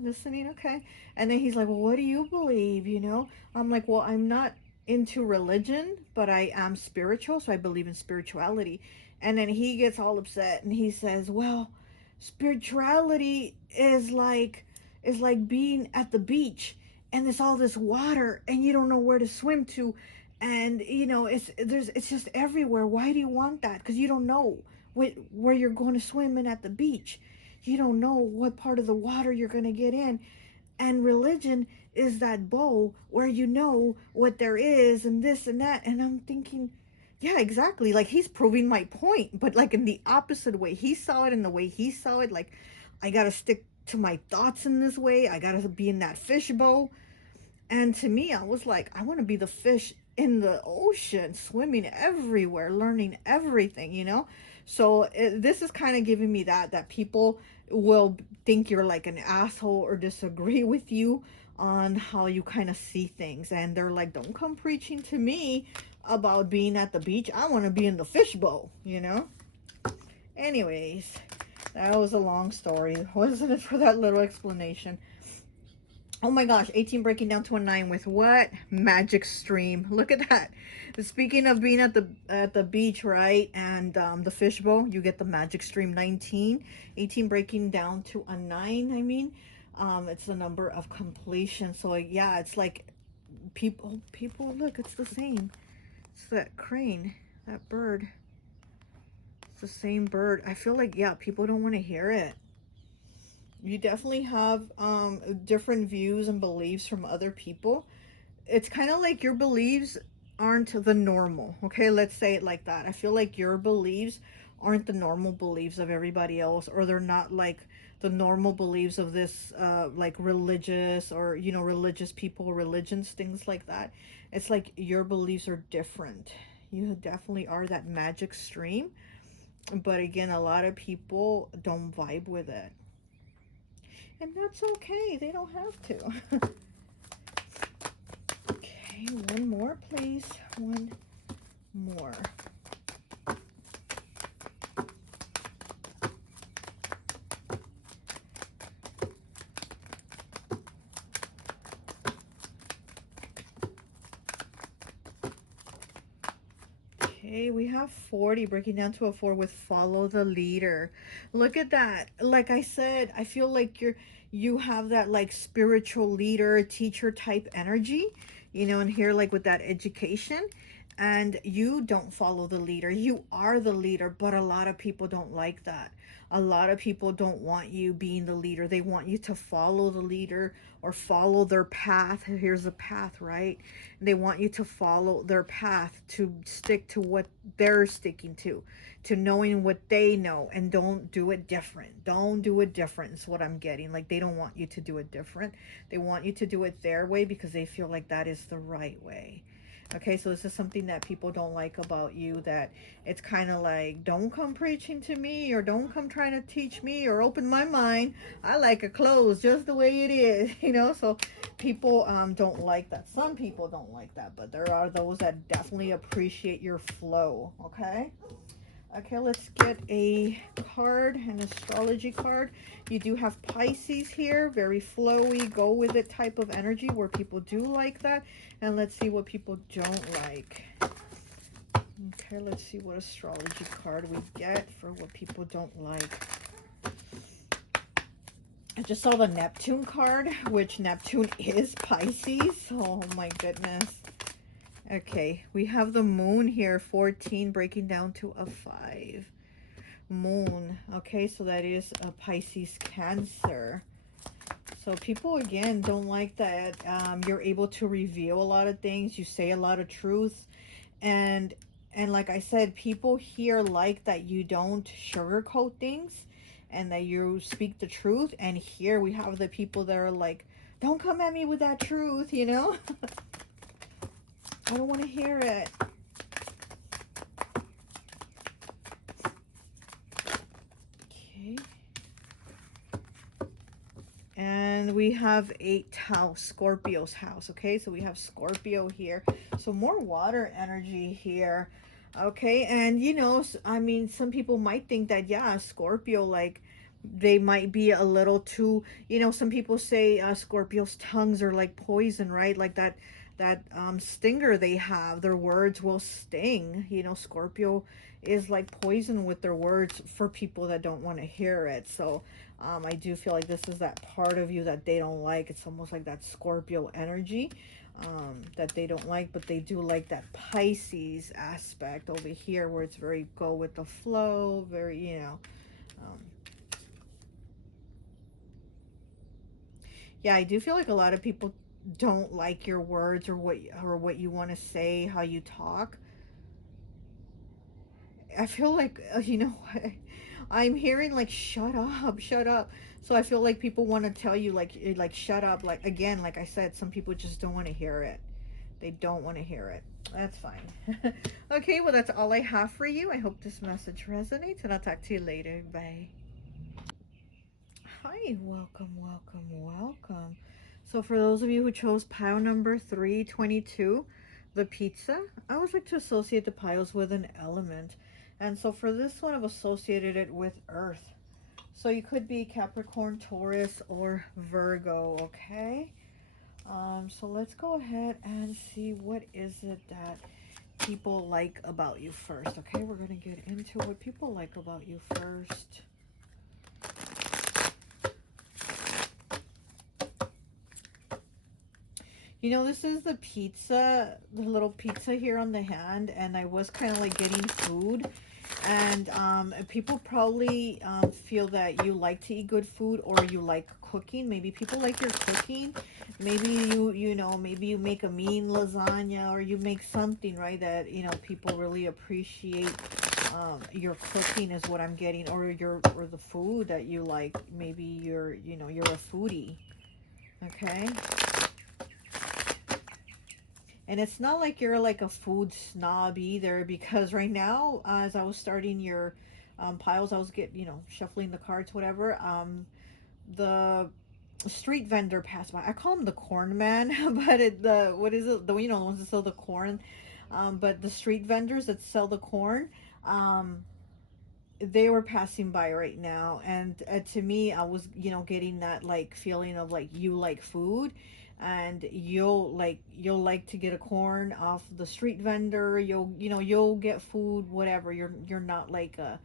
listening, okay. And then he's like, well, what do you believe, you know? I'm like, well, I'm not into religion, but I am spiritual, so I believe in spirituality. And then he gets all upset and he says, well, spirituality is like being at the beach, and there's all this water and you don't know where to swim to, And you know, it's just everywhere. Why do you want that? Because you don't know where you're going to swim in at the beach. You don't know what part of the water you're going to get in. And religion is that bowl where you know what there is and this and that. And I'm thinking, yeah, exactly, like he's proving my point, but like in the opposite way. He saw it in the way he saw it. Like, I gotta stick to my thoughts in this way. I gotta be in that fish bowl. And to me, I was like, I want to be the fish in the ocean, swimming everywhere, learning everything, you know? So this is kind of giving me that people will think you're like an asshole or disagree with you on how you kind of see things. And they're like, don't come preaching to me about being at the beach. I want to be in the fishbowl, you know? Anyways, that was a long story, wasn't it, for that little explanation? Oh my gosh, 18 breaking down to a 9 with what? Magic stream. Look at that. Speaking of being at the beach, right? And the fishbowl, you get the magic stream 19. 18 breaking down to a 9, I mean. It's the number of completion. So yeah, it's like people, look, it's the same. It's that crane, that bird. It's the same bird. I feel like, yeah, people don't want to hear it. You definitely have different views and beliefs from other people. It's kind of like your beliefs aren't the normal, okay? Let's say it like that. I feel like your beliefs aren't the normal beliefs of everybody else, or they're not like the normal beliefs of this like religious, or you know, religious people, religions, things like that. It's like your beliefs are different. You definitely are that magic stream, but again, a lot of people don't vibe with it. And that's okay. They don't have to. Okay, one more, please. One more. Okay, we have 40 breaking down to a 4 with follow the leader. Look at that. Like I said, I feel like you have that like spiritual leader, teacher type energy, you know, and here like with that education, and you don't follow the leader. You are the leader, but a lot of people don't like that. A lot of people don't want you being the leader. They want you to follow the leader or follow their path. Here's the path, right? They want you to follow their path, to stick to what they're sticking to knowing what they know, and don't do it different. Don't do it different is what I'm getting. Like, they don't want you to do it different. They want you to do it their way because they feel like that is the right way. Okay, so this is something that people don't like about you, that it's kind of like, don't come preaching to me, or don't come trying to teach me or open my mind. I like it closed just the way it is, you know? So people don't like that. Some people don't like that, but there are those that definitely appreciate your flow, okay? Okay, let's get a card, an astrology card. You do have Pisces here, very flowy, go with it type of energy, where people do like that. And let's see what people don't like. Okay, let's see what astrology card we get for what people don't like. I just saw the Neptune card, which Neptune is Pisces. Oh my goodness. Okay, we have the moon here, 14 breaking down to a 5. Moon. Okay, so that is a Pisces Cancer. So people, again, don't like that you're able to reveal a lot of things. You say a lot of truth. And like I said, people here like that you don't sugarcoat things and that you speak the truth. And here we have the people that are like, don't come at me with that truth, you know? I don't want to hear it. Okay. And we have 8th house, Scorpio's house. Okay, so we have Scorpio here. So more water energy here. Okay, and you know, I mean, some people might think that, yeah, Scorpio, like, they might be a little too, you know, some people say Scorpio's tongues are like poison, right? Like that stinger they have, their words will sting. You know, Scorpio is like poison with their words for people that don't want to hear it. So I do feel like this is that part of you that they don't like. It's almost like that Scorpio energy. that they don't like, but they do like that Pisces aspect over here where it's very go with the flow, very, you know. Um, yeah, I do feel like a lot of people don't like your words or what you want to say, how you talk. I feel like you know what? I'm hearing like shut up, shut up. So I feel like people want to tell you like shut up. Like again, like I said, some people just don't want to hear it. They don't want to hear it. That's fine. Okay, well that's all I have for you. I hope this message resonates, and I'll talk to you later. Bye. Hi, welcome, welcome, welcome. So for those of you who chose pile number 322, the pizza, I always like to associate the piles with an element. And so for this one, I've associated it with earth. So you could be Capricorn, Taurus, or Virgo, okay? So let's go ahead and see what is it that people like about you first, okay? We're going to get into what people like about you first. You know, this is the pizza, the little pizza here on the hand, and I was kind of like getting food. And people probably feel that you like to eat good food or you like cooking. Maybe people like your cooking. Maybe you know, maybe you make a mean lasagna or you make something, right, that, you know, people really appreciate your cooking is what I'm getting, or the food that you like. Maybe you're, you know, you're a foodie. Okay? And it's not like you're like a food snob either, because right now, as I was starting your piles, I was you know, shuffling the cards, whatever. The street vendor passed by. I call him the corn man, but what is it? The, you know, the ones that sell the corn. But the street vendors that sell the corn, um, they were passing by right now, and to me I was, you know, getting that like feeling of like you like food, and you'll like to get a corn off the street vendor. You'll, you know, you'll get food, whatever. You're not like a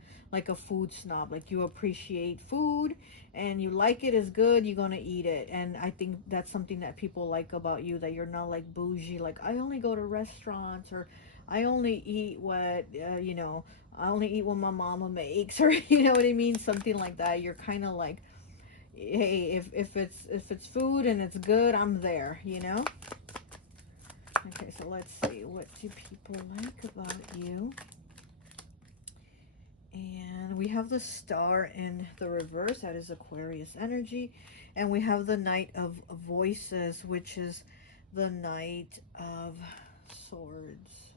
food snob. Like you appreciate food and you like it is good, you're gonna eat it. And I think that's something that people like about you, that you're not like bougie, like I only go to restaurants, or I only eat what you know, I only eat what my mama makes, or you know what I mean, something like that. You're kind of like, hey, if it's food and it's good, I'm there, you know. Okay, so let's see, what do people like about you? And we have the star in the reverse, that is Aquarius energy, and we have the Knight of Voices, which is the Knight of Swords.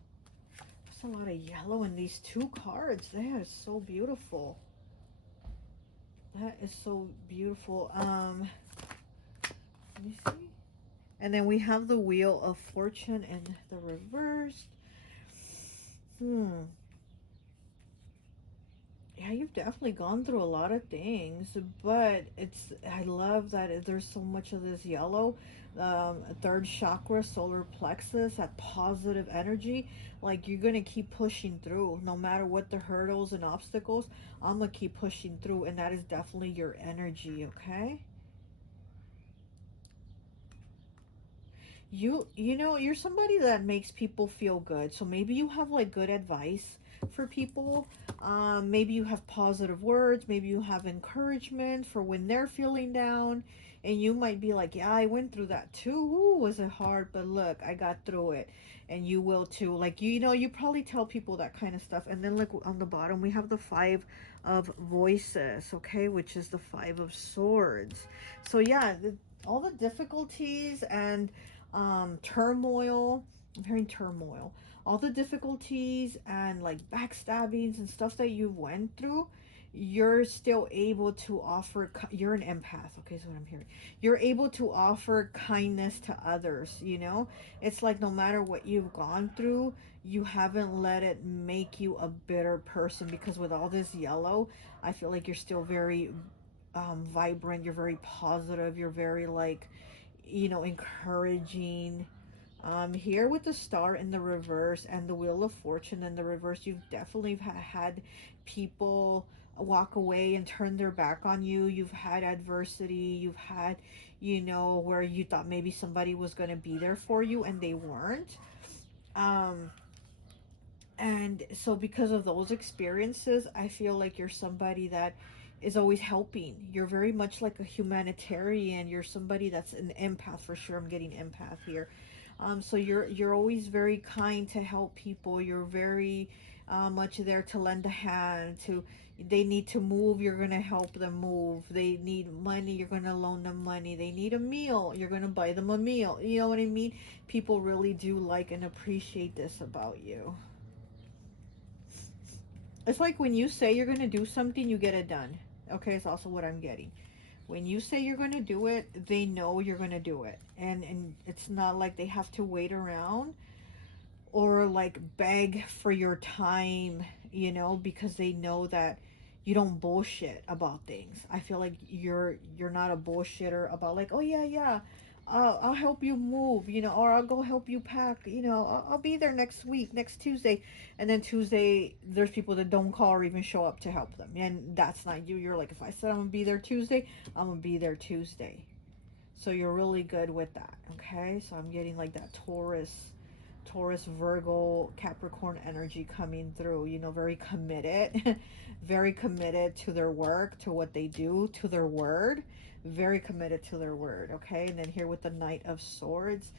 There's a lot of yellow in these two cards. They are so beautiful. That is so beautiful. Let me see. And then we have the Wheel of Fortune in the reverse. Yeah, you've definitely gone through a lot of things, but I love that there's so much of this yellow. Third chakra, solar plexus, that positive energy. Like you're gonna keep pushing through no matter what the hurdles and obstacles. I'm gonna keep pushing through, and that is definitely your energy, okay? You know, you're somebody that makes people feel good. So maybe you have like good advice for people. Maybe you have positive words, maybe you have encouragement for when they're feeling down, and you might be like, yeah, I went through that too. Ooh, was it hard, but look, I got through it. And you will too. Like, you know, you probably tell people that kind of stuff. And then look on the bottom, we have the Five of Voices, okay, which is the Five of Swords. So yeah, all the difficulties and turmoil. I'm hearing turmoil. All the difficulties and like backstabbings and stuff that you went through, you're still able to offer. You're an empath, okay? Is what I'm hearing. You're able to offer kindness to others. You know, it's like no matter what you've gone through, you haven't let it make you a bitter person. Because with all this yellow, I feel like you're still very vibrant. You're very positive. You're very like, you know, encouraging. Here with the star in the reverse and the Wheel of Fortune in the reverse, you've definitely had people walk away and turn their back on you. You've had adversity. You've had, you know, where you thought maybe somebody was going to be there for you and they weren't. Um, and so because of those experiences, I feel like you're somebody that is always helping. You're very much like a humanitarian. You're somebody that's an empath for sure. I'm getting empath here. So you're always very kind to help people. You're very much there to lend a hand. To they need to move, you're gonna help them move. They need money, you're gonna loan them money. They need a meal, you're gonna buy them a meal. You know what I mean? People really do like and appreciate this about you. It's like when you say you're gonna do something, you get it done. Okay, it's also what I'm getting. When you say you're gonna do it, they know you're gonna do it, and it's not like they have to wait around or like beg for your time, you know, because they know that you don't bullshit about things. I feel like you're not a bullshitter about like, oh yeah, yeah, I'll help you move, you know, or I'll go help you pack, you know, I'll be there next week, next Tuesday. And then Tuesday there's people that don't call or even show up to help them, and that's not you. You're like, if I said I'm gonna be there Tuesday, I'm gonna be there Tuesday. So you're really good with that. Okay, so I'm getting like that Taurus, Virgo, Capricorn energy coming through, you know, very committed, very committed to their work, to what they do, to their word, very committed to their word, okay? And then here with the Knight of Swords,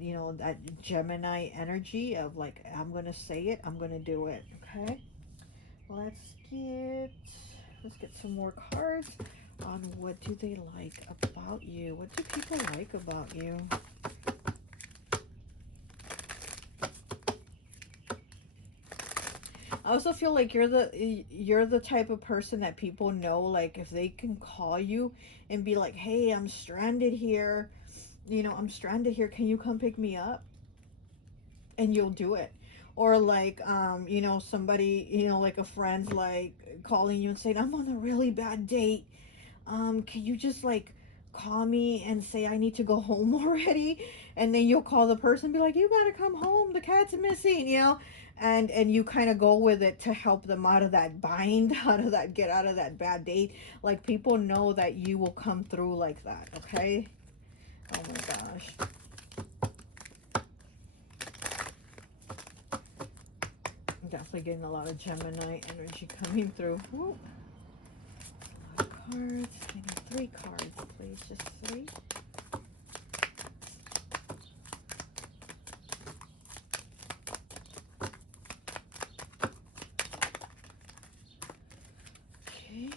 you know, that Gemini energy of like, I'm going to say it, I'm going to do it, okay? Let's get some more cards on what do they like about you? What do people like about you? I also feel like you're the type of person that people know, like if they can call you and be like, "Hey, I'm stranded here. You know, I'm stranded here. Can you come pick me up?" And you'll do it. Or like you know, somebody, you know, like a friend's like calling you and saying, "I'm on a really bad date. Can you just like call me and say I need to go home already?" And then you'll call the person and be like, "You gotta come home, the cat's missing," you know. And you kind of go with it to help them out of that bind, out of that, get out of that bad date. Like people know that you will come through like that. Okay. Oh my gosh. I'm definitely getting a lot of Gemini energy coming through. Woo. A lot of cards. I need 3 cards, please. Just 3. Okay.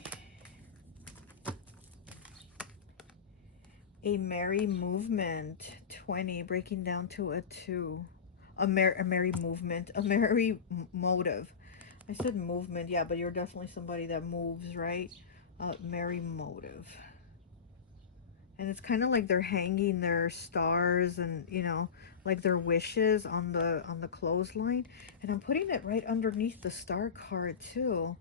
A merry movement. 20. Breaking down to a 2. A merry movement. A merry motive. I said movement, yeah, but you're definitely somebody that moves, right? Merry motive. And it's kind of like they're hanging their stars and, you know, like their wishes on the clothesline. And I'm putting it right underneath the star card too.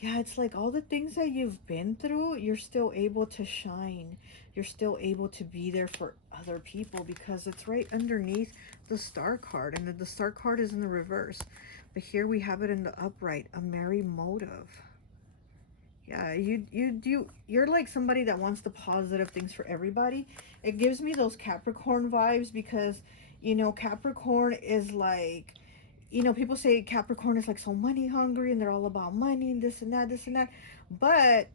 Yeah, it's like all the things that you've been through, you're still able to shine. You're still able to be there for other people because it's right underneath the star card. And the star card is in the reverse. But here we have it in the upright, a merry motive. Yeah, you're like somebody that wants the positive things for everybody. It gives me those Capricorn vibes because, you know, Capricorn is like, you know, people say Capricorn is like so money hungry and they're all about money and this and that, this and that. But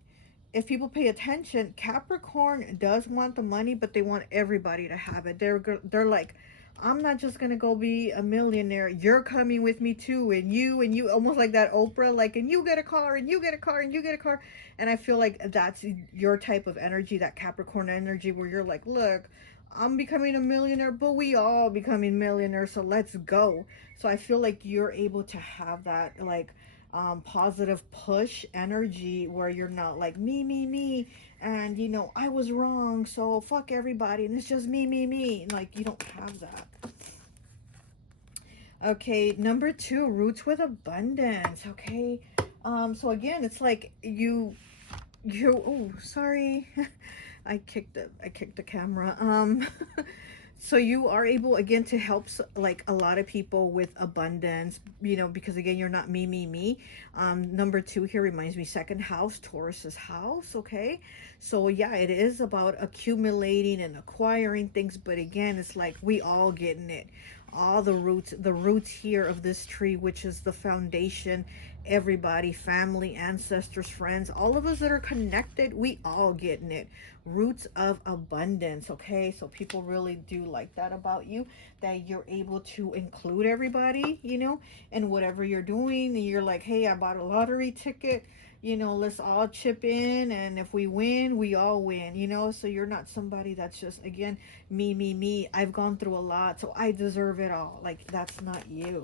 if people pay attention, Capricorn does want the money, but they want everybody to have it. They're like, I'm not just gonna go be a millionaire. You're coming with me too, and you, almost like that Oprah, like, and you get a car, and you get a car, and you get a car. And I feel like that's your type of energy, that Capricorn energy, where you're like, look, I'm becoming a millionaire, but we all becoming millionaires, so let's go. So I feel like you're able to have that like positive push energy where you're not like me, and you know, I was wrong, so fuck everybody, and it's just me. Like, you don't have that. Okay, number 2, roots with abundance. Okay, so again, it's like oh, sorry. I kicked the camera. So you are able again to help like a lot of people with abundance, you know, because again you're not me. Number 2 here reminds me second house, Taurus's house. Okay, so yeah, it is about accumulating and acquiring things, but again it's like we all getting it, all the roots here of this tree, which is the foundation. Everybody, family, ancestors, friends, all of us that are connected, we all getting it. Roots of abundance. Okay, so people really do like that about you, that you're able to include everybody, you know, and whatever you're doing. You're like, hey, I bought a lottery ticket, you know, let's all chip in, and if we win, we all win, you know. So you're not somebody that's just again me. I've gone through a lot, so I deserve it all. Like, that's not you.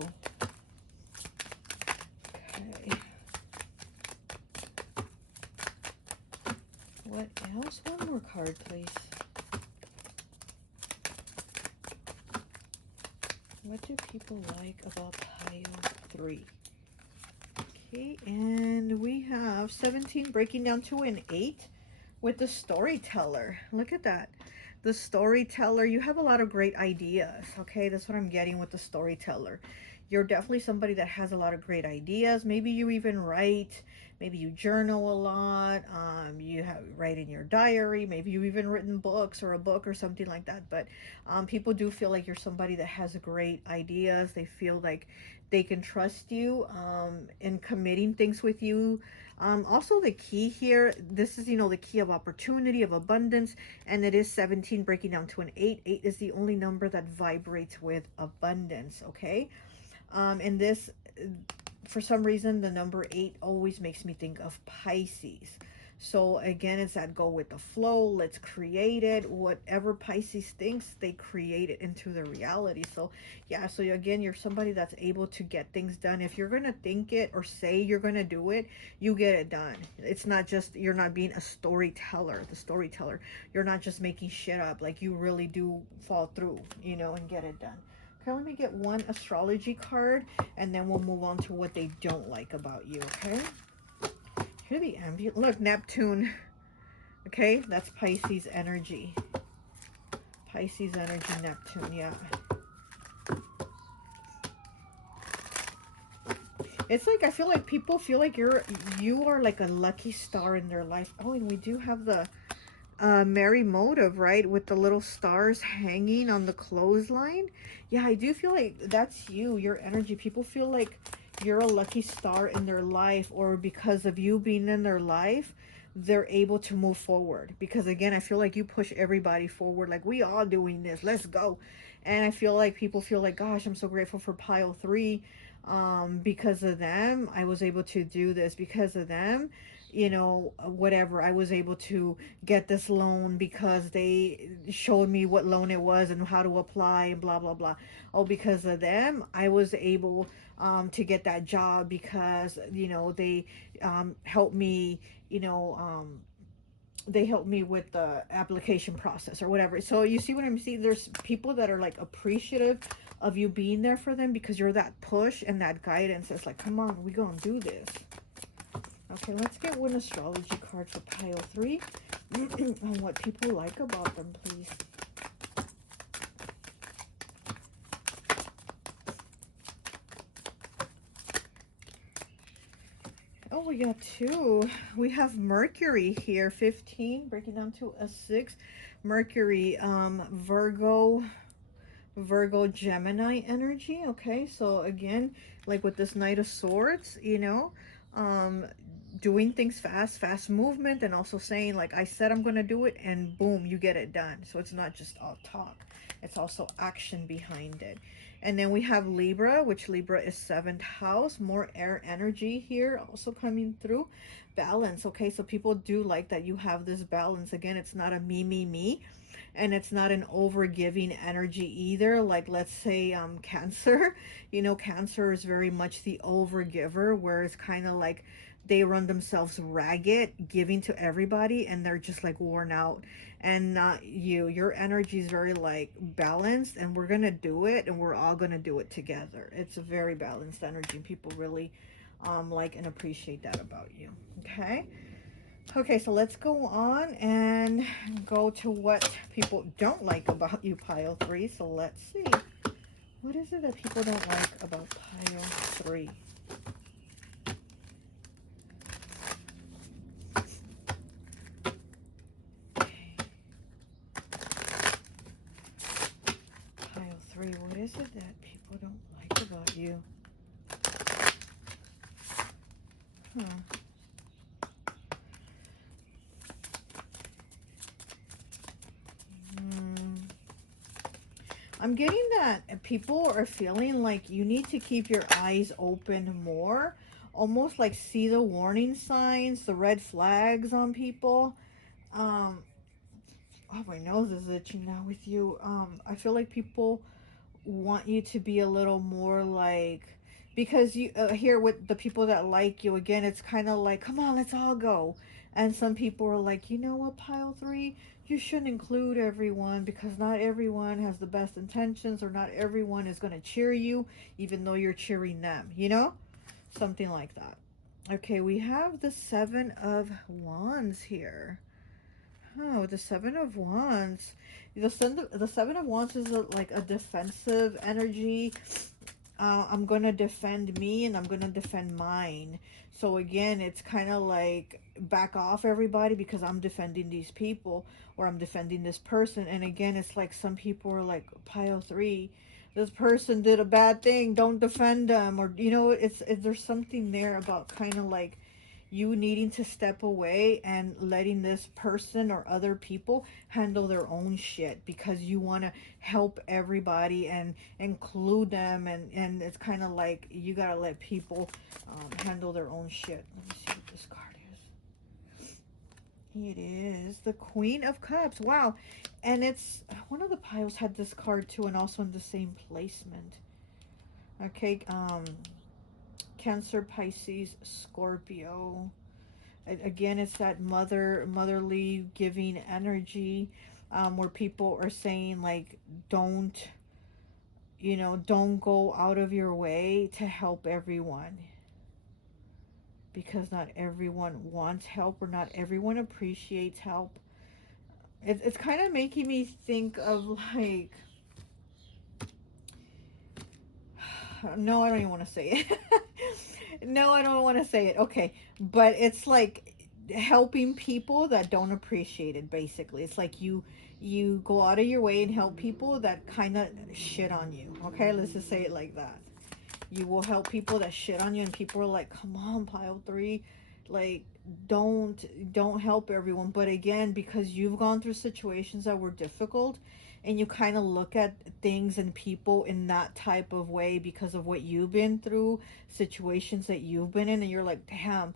Okay, what else? One more card, please. What do people like about pile 3? Okay, and we have 17 breaking down to an 8 with the storyteller. Look at that. The storyteller, you have a lot of great ideas. Okay, that's what I'm getting with the storyteller. You're definitely somebody that has a lot of great ideas. Maybe you even write. Maybe you journal a lot. You write in your diary. Maybe you've even written books or a book or something like that. But people do feel like you're somebody that has great ideas. They feel like they can trust you in committing things with you. Also the key here, this is, you know, the key of opportunity, of abundance, and it is 17 breaking down to an 8. 8 is the only number that vibrates with abundance. Okay, and this, for some reason, the number 8 always makes me think of Pisces. So again, it's that go with the flow. Let's create it. Whatever Pisces thinks, they create it into the reality. So yeah, so again, you're somebody that's able to get things done. If you're going to think it or say you're going to do it, you get it done. It's not just, you're not being a storyteller, the storyteller. You're not just making shit up. Like, you really do fall through, you know, and get it done. Okay, let me get one astrology card, and then we'll move on to what they don't like about you, okay? Here the ambient, look, Neptune. Okay, that's Pisces energy. Pisces energy, Neptune, yeah. It's like, I feel like people feel like you are like a lucky star in their life. Oh, and we do have the merry motive, right, with the little stars hanging on the clothesline. Yeah, I do feel like that's you, your energy. People feel like you're a lucky star in their life, or because of you being in their life, they're able to move forward. Because again, I feel like you push everybody forward, like, we all doing this, let's go. And I feel like people feel like, gosh, I'm so grateful for pile 3. Because of them, I was able to do this. Because of them, you know, whatever, I was able to get this loan because they showed me what loan it was and how to apply and blah blah blah. Oh, because of them, I was able to get that job because, you know, they helped me, you know, they helped me with the application process or whatever. So you see what I'm seeing? There's people that are like appreciative of you being there for them because you're that push and that guidance. It's like, come on, we gonna do this. Okay, let's get one astrology card for pile 3 on what people like about them, please. Oh, we got 2. We have Mercury here, 15, breaking down to a 6. Mercury, Virgo, Gemini energy. Okay, so again, like with this Knight of Swords, you know, doing things fast movement, and also saying, like, I said I'm gonna do it, and boom, you get it done. So it's not just all talk, it's also action behind it. And then we have Libra, which Libra is 7th house, more air energy here also coming through. Balance. Okay, so people do like that you have this balance. Again, it's not a me, and it's not an over giving energy either. Like, let's say Cancer, you know, Cancer is very much the over giver, where it's kind of like they run themselves ragged giving to everybody, and they're just like worn out. And not you. Your energy is very like balanced, and we're gonna do it, and we're all gonna do it together. It's a very balanced energy, and people really like and appreciate that about you. Okay, Okay, so let's go on and go to what people don't like about you, pile 3. So let's see. What is it that people don't like about pile 3? Pile 3, what is it that people don't like about you? Huh. I'm getting that people are feeling like you need to keep your eyes open more. Almost like see the warning signs, the red flags on people. Um, oh, my nose is itching now with you. I feel like people want you to be a little more like, because you here with the people that like you, again, it's kind of like, come on, let's all go. And some people are like, you know what, pile 3, you shouldn't include everyone because not everyone has the best intentions, or not everyone is going to cheer you even though you're cheering them, you know, something like that. Okay, we have the 7 of Wands here. Oh, the 7 of Wands. The 7 of Wands is like a defensive energy. I'm gonna defend me and I'm gonna defend mine. So again, it's kind of like back off everybody because I'm defending these people, or I'm defending this person. And again, it's like some people are like, pile 3, this person did a bad thing, don't defend them, or you know, there's something there about kind of like you needing to step away and letting this person or other people handle their own shit because you want to help everybody and include them, and it's kind of like you gotta let people handle their own shit. Let me see what this card is. It is the Queen of Cups. Wow. And it's one of the piles had this card too, and also in the same placement. Okay, Cancer, Pisces, Scorpio. Again, it's that motherly giving energy, where people are saying like, don't, you know, don't go out of your way to help everyone, because not everyone wants help, or not everyone appreciates help. It's kind of making me think of like, no, I don't even want to say it. No, I don't want to say it. Okay, but it's like helping people that don't appreciate it. Basically, it's like you go out of your way and help people that kind of shit on you. Okay, let's just say it like that. You will help people that shit on you, and people are like, come on, pile 3, like, don't help everyone. But again, because you've gone through situations that were difficult, and you kind of look at things and people in that type of way because of what you've been through, situations that you've been in, and you're like, damn,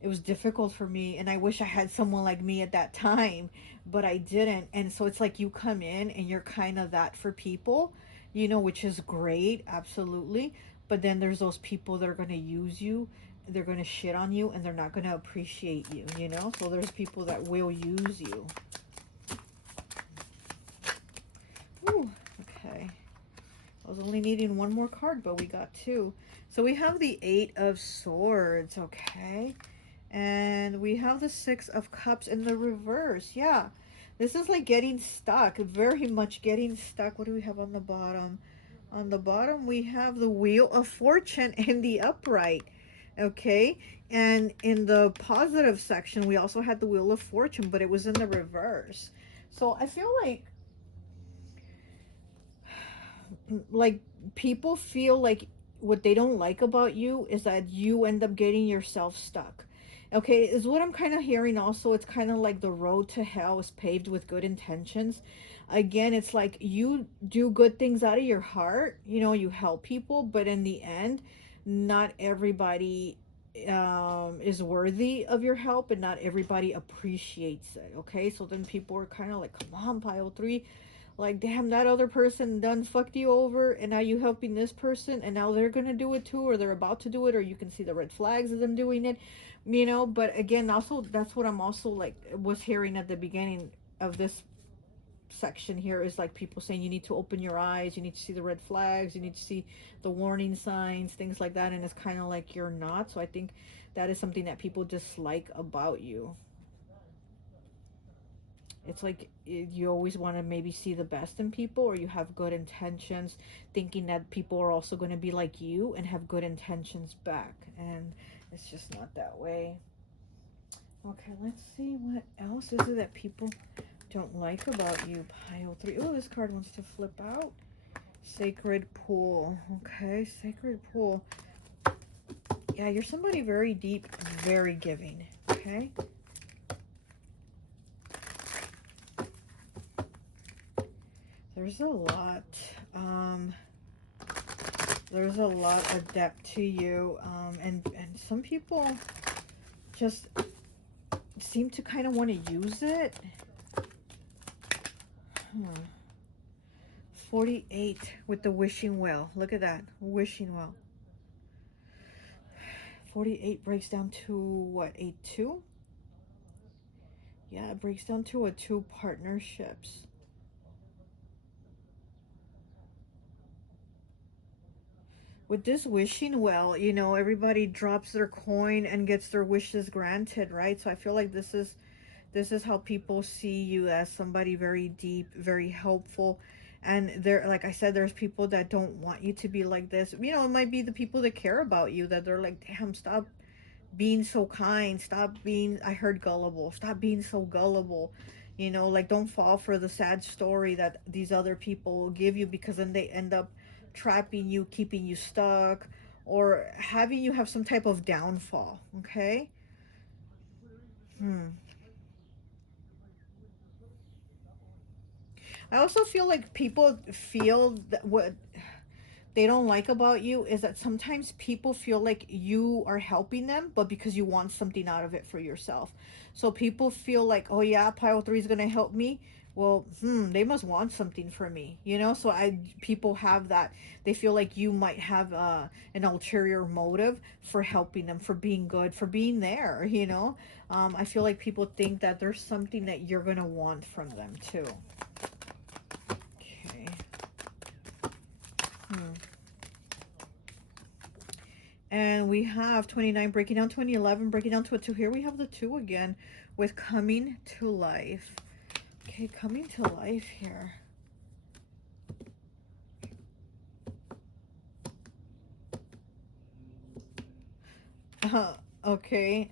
it was difficult for me, and I wish I had someone like me at that time, but I didn't. And so it's like you come in and you're kind of that for people, you know, which is great, absolutely. But then there's those people that are going to use you, they're going to shit on you, and they're not going to appreciate you, you know? So there's people that will use you. Ooh, okay. I was only needing one more card, but we got 2. So we have the 8 of Swords, okay? And we have the 6 of Cups in the reverse. Yeah, this is like getting stuck, very much getting stuck. What do we have on the bottom? On the bottom, we have the Wheel of Fortune in the upright. Okay, and in the positive section, we also had the Wheel of Fortune, but it was in the reverse. So I feel like people feel like what they don't like about you is that you end up getting yourself stuck. Okay, is what I'm kind of hearing also. It's kind of like the road to hell is paved with good intentions. Again, it's like you do good things out of your heart, you know, you help people, but in the end, not everybody is worthy of your help, and not everybody appreciates it. Okay, so then people are kind of like, come on, pile 3, like, damn, that other person done fucked you over, and now you helping this person, and now they're gonna do it too, or they're about to do it, or you can see the red flags of them doing it, you know. But again, also, that's what I'm also like was hearing at the beginning of this section here, is like people saying you need to open your eyes, you need to see the red flags, you need to see the warning signs, things like that. And it's kind of like you're not. So I think that is something that people dislike about you. It's like you always want to maybe see the best in people, or you have good intentions, thinking that people are also going to be like you and have good intentions back. And it's just not that way. Okay, let's see what else is it that people don't like about you, pile 3. Oh, this card wants to flip out. Sacred Pool. Okay, Sacred Pool. Yeah, you're somebody very deep, very giving. Okay. There's a lot. There's a lot of depth to you. And some people just seem to kind of want to use it. 48 with the wishing well. Look at that. Wishing well. 48 breaks down to what? A 2? Yeah, it breaks down to a 2 partnerships. With this wishing well, you know, everybody drops their coin and gets their wishes granted, right? So I feel like this is how people see you, as somebody very deep, very helpful. And there, like I said, there's people that don't want you to be like this. You know, it might be the people that care about you, that they're like, damn, stop being so kind, stop being, I heard gullible, stop being so gullible. You know, like, don't fall for the sad story that these other people will give you, because then they end up trapping you, keeping you stuck, or having you have some type of downfall. Okay. I also feel like people feel that what they don't like about you is that sometimes people feel like you are helping them, but because you want something out of it for yourself. So people feel like, oh yeah, pile 3 is gonna help me. Well, they must want something from me, you know. So people have that. They feel like you might have an ulterior motive for helping them, for being good, for being there, you know. I feel like people think that there's something that you're gonna want from them too. Okay. Hmm. And we have 29 breaking down 2011, breaking down to a 2. Here we have the 2 again with coming to life. Okay, coming to life here. Okay.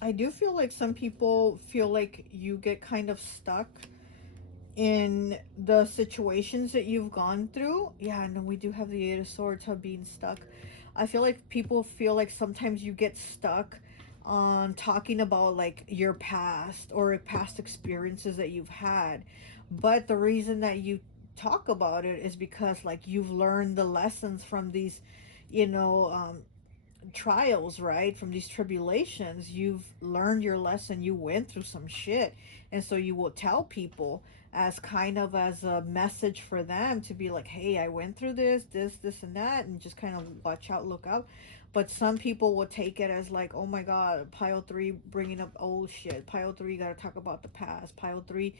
I do feel like some people feel like you get kind of stuck in the situations that you've gone through. Yeah, and we do have the 8 of Swords of being stuck. I feel like people feel like sometimes you get stuck on talking about like your past or past experiences that you've had. But the reason that you talk about it is because like you've learned the lessons from these, you know, trials, right? From these tribulations, you've learned your lesson. You went through some shit. And so you will tell people as kind of as a message for them to be like, hey, I went through this, and that, and just kind of watch out, look out. But some people will take it as like, oh my God, pile 3 bringing up old shit. Pile 3 got to talk about the past. Pile 3,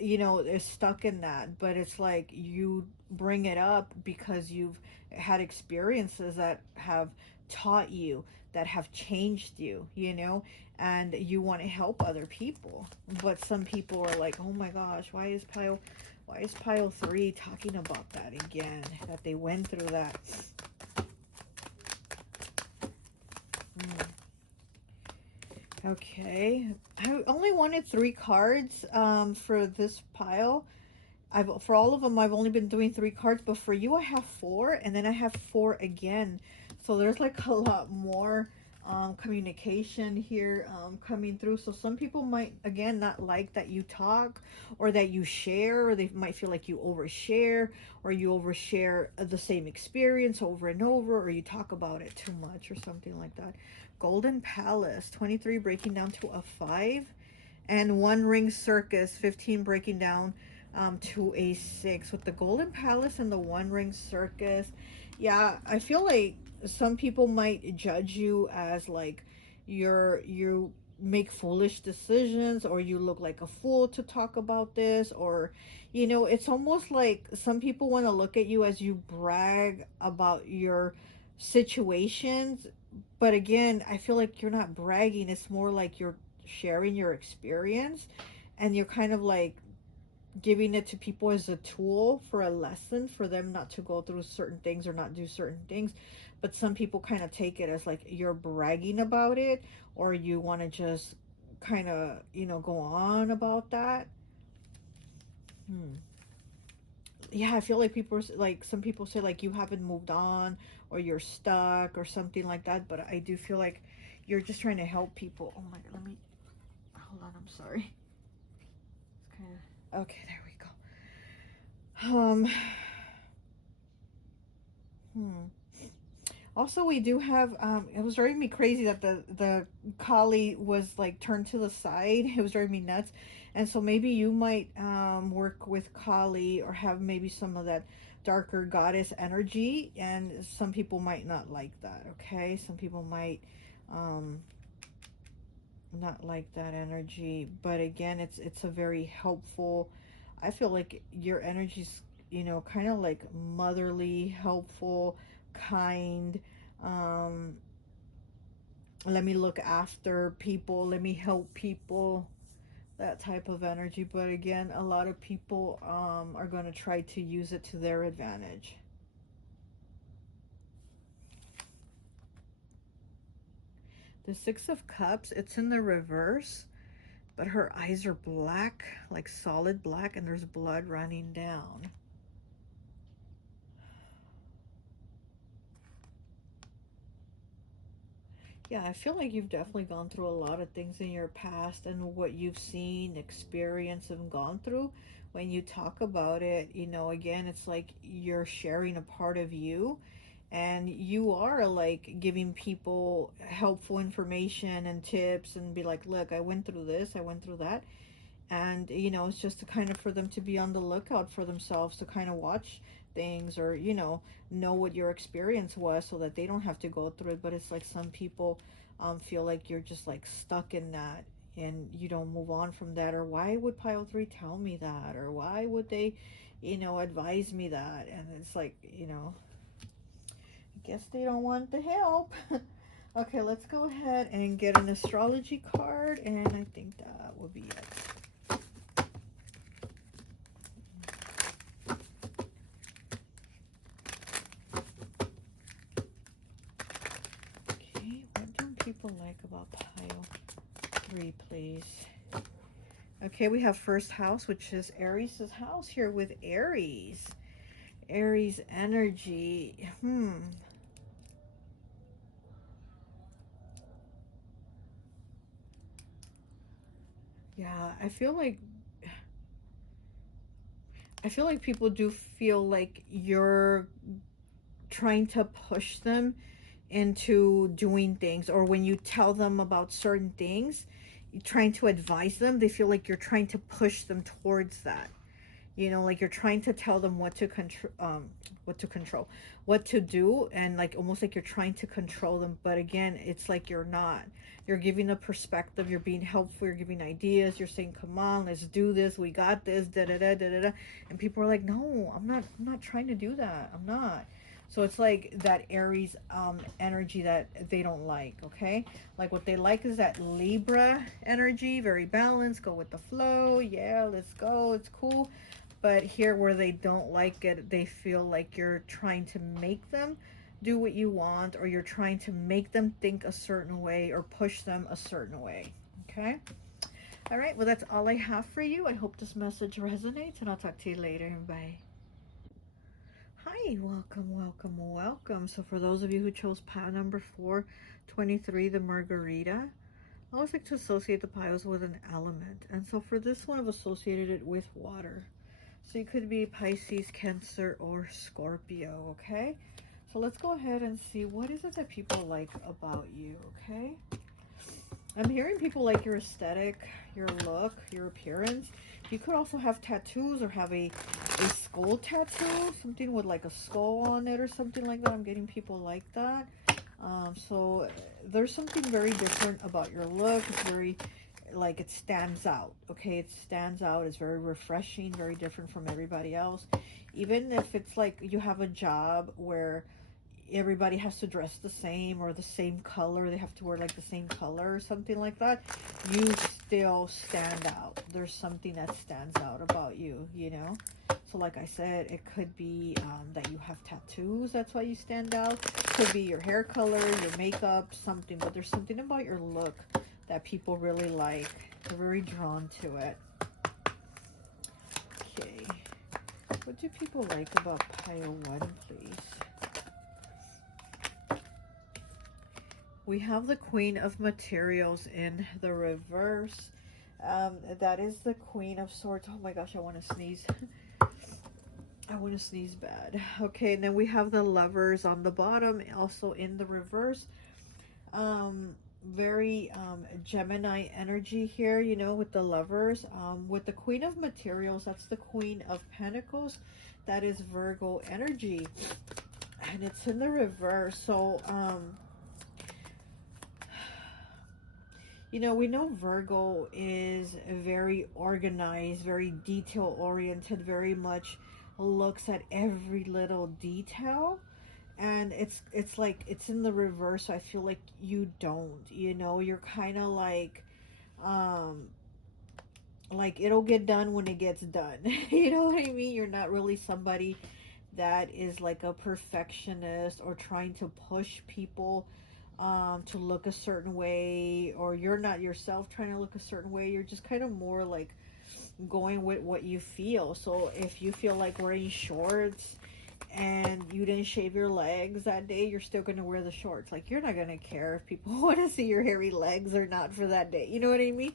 you know, is stuck in that. But it's like you bring it up because you've had experiences that have taught you, that have changed you, you know, and you want to help other people. But some people are like, oh my gosh, why is pile 3 talking about that again, that they went through that. Okay, I only wanted 3 cards for this pile. For all of them I've only been doing 3 cards, but for you I have 4, and then I have 4 again. So there's like a lot more communication here coming through. So some people might again not like that you talk, or that you share, or they might feel like you overshare, or you overshare the same experience over and over, or you talk about it too much or something like that. Golden Palace 23 breaking down to a 5, and One Ring Circus 15 breaking down to a 6. With the Golden Palace and the One Ring Circus, yeah, I feel like some people might judge you as like you make foolish decisions, or you look like a fool to talk about this, or you know, it's almost like some people want to look at you as you brag about your situations. But again, I feel like you're not bragging, it's more like you're sharing your experience, and you're kind of like giving it to people as a tool for a lesson for them not to go through certain things or not do certain things. But some people kind of take it as like you're bragging about it, or you want to just kind of, go on about that. Yeah, I feel like like some people say like you haven't moved on or you're stuck or something like that, but I do feel like you're just trying to help people. Oh my god, let me hold on, I'm sorry. It's kind of okay, there we go. Hmm. Also, we do have, it was driving me crazy that the collie was like turned to the side. It was driving me nuts. And so maybe you might work with collie or have maybe some of that darker goddess energy. And some people might not like that, okay? Some people might um, not like that energy. But again, it's a very helpful, I feel like your energy's, kind of like motherly, helpful, kind, um let me look after people, let me help people, that type of energy. But again, a lot of people are going to try to use it to their advantage. The Six of Cups, it's in the reverse, but her eyes are black, like solid black, and there's blood running down. Yeah, I feel like you've definitely gone through a lot of things in your past, and what you've seen, experienced, and gone through. When you talk about it, again, it's like you're sharing a part of you, and you are like giving people helpful information and tips and be like, look, I went through this, I went through that. And it's just to kind of for them to be on the lookout for themselves, to kind of watch things, or know what your experience was so that they don't have to go through it. But it's like some people feel like you're just like stuck in that, and you don't move on from that. Or why would pile 3 tell me that, or why would they advise me that? And it's like, I guess they don't want the help. Okay, let's go ahead and get an astrology card, and I think that will be it. Okay, what do people like about pile 3, please? Okay, we have first house, which is Aries' house here with Aries. Aries energy. Yeah, I feel like people do feel like you're trying to push them into doing things, or when you tell them about certain things, you're trying to advise them, they feel like you're trying to push them towards that. Like you're trying to tell them what to control, what to do, and like almost like you're trying to control them. But again, it's like you're not. You're giving a perspective, you're being helpful, you're giving ideas, you're saying, come on, let's do this, we got this, da da da da da da. And people are like, no, I'm not trying to do that, I'm not. So it's like that Aries energy that they don't like, okay? Like what they like is that Libra energy, very balanced, go with the flow, yeah, let's go, it's cool. But here, where they don't like it, they feel like you're trying to make them do what you want, or you're trying to make them think a certain way or push them a certain way. Okay? All right, well, that's all I have for you. I hope this message resonates, and I'll talk to you later. Bye. Hi, welcome, welcome, welcome. So, for those of you who chose pile number 423, the margarita, I always like to associate the piles with an element. And so, for this one, I've associated it with water. So you could be Pisces, Cancer, or Scorpio, okay? So let's go ahead and see what is it that people like about you, okay? I'm hearing people like your aesthetic, your look, your appearance. You could also have tattoos or have a skull tattoo, something with like a skull on it or something like that. I'm getting people like that. So there's something very different about your look. It's very, like, it stands out, okay? It stands out. It's very refreshing, very different from everybody else. Even if it's like you have a job where everybody has to dress the same or the same color. They have to wear like the same color or something like that. You still stand out. There's something that stands out about you, you know? So like I said, it could be that you have tattoos. That's why you stand out. Could be your hair color, your makeup, something. But there's something about your look that people really like. They're very drawn to it. Okay. What do people like about pile 1, please? We have the Queen of Materials in the reverse. That is the Queen of Swords. Oh my gosh, I want to sneeze. I want to sneeze bad. Okay, and then we have the Lovers on the bottom, also in the reverse. Very Gemini energy here, you know, with the Lovers. With the Queen of Materials, that's the Queen of Pentacles. That is Virgo energy. And it's in the reverse. So, you know, we know Virgo is very organized, very detail-oriented, very much looks at every little detail. And it's like, it's in the reverse. So I feel like you don't, you know, you're kind of like it'll get done when it gets done. You know what I mean? You're not really somebody that is like a perfectionist or trying to push people to look a certain way, or you're not yourself trying to look a certain way. You're just kind of more like going with what you feel. So if you feel like wearing shorts and you didn't shave your legs that day, you're still going to wear the shorts. Like, you're not going to care if people want to see your hairy legs or not for that day. You know what I mean?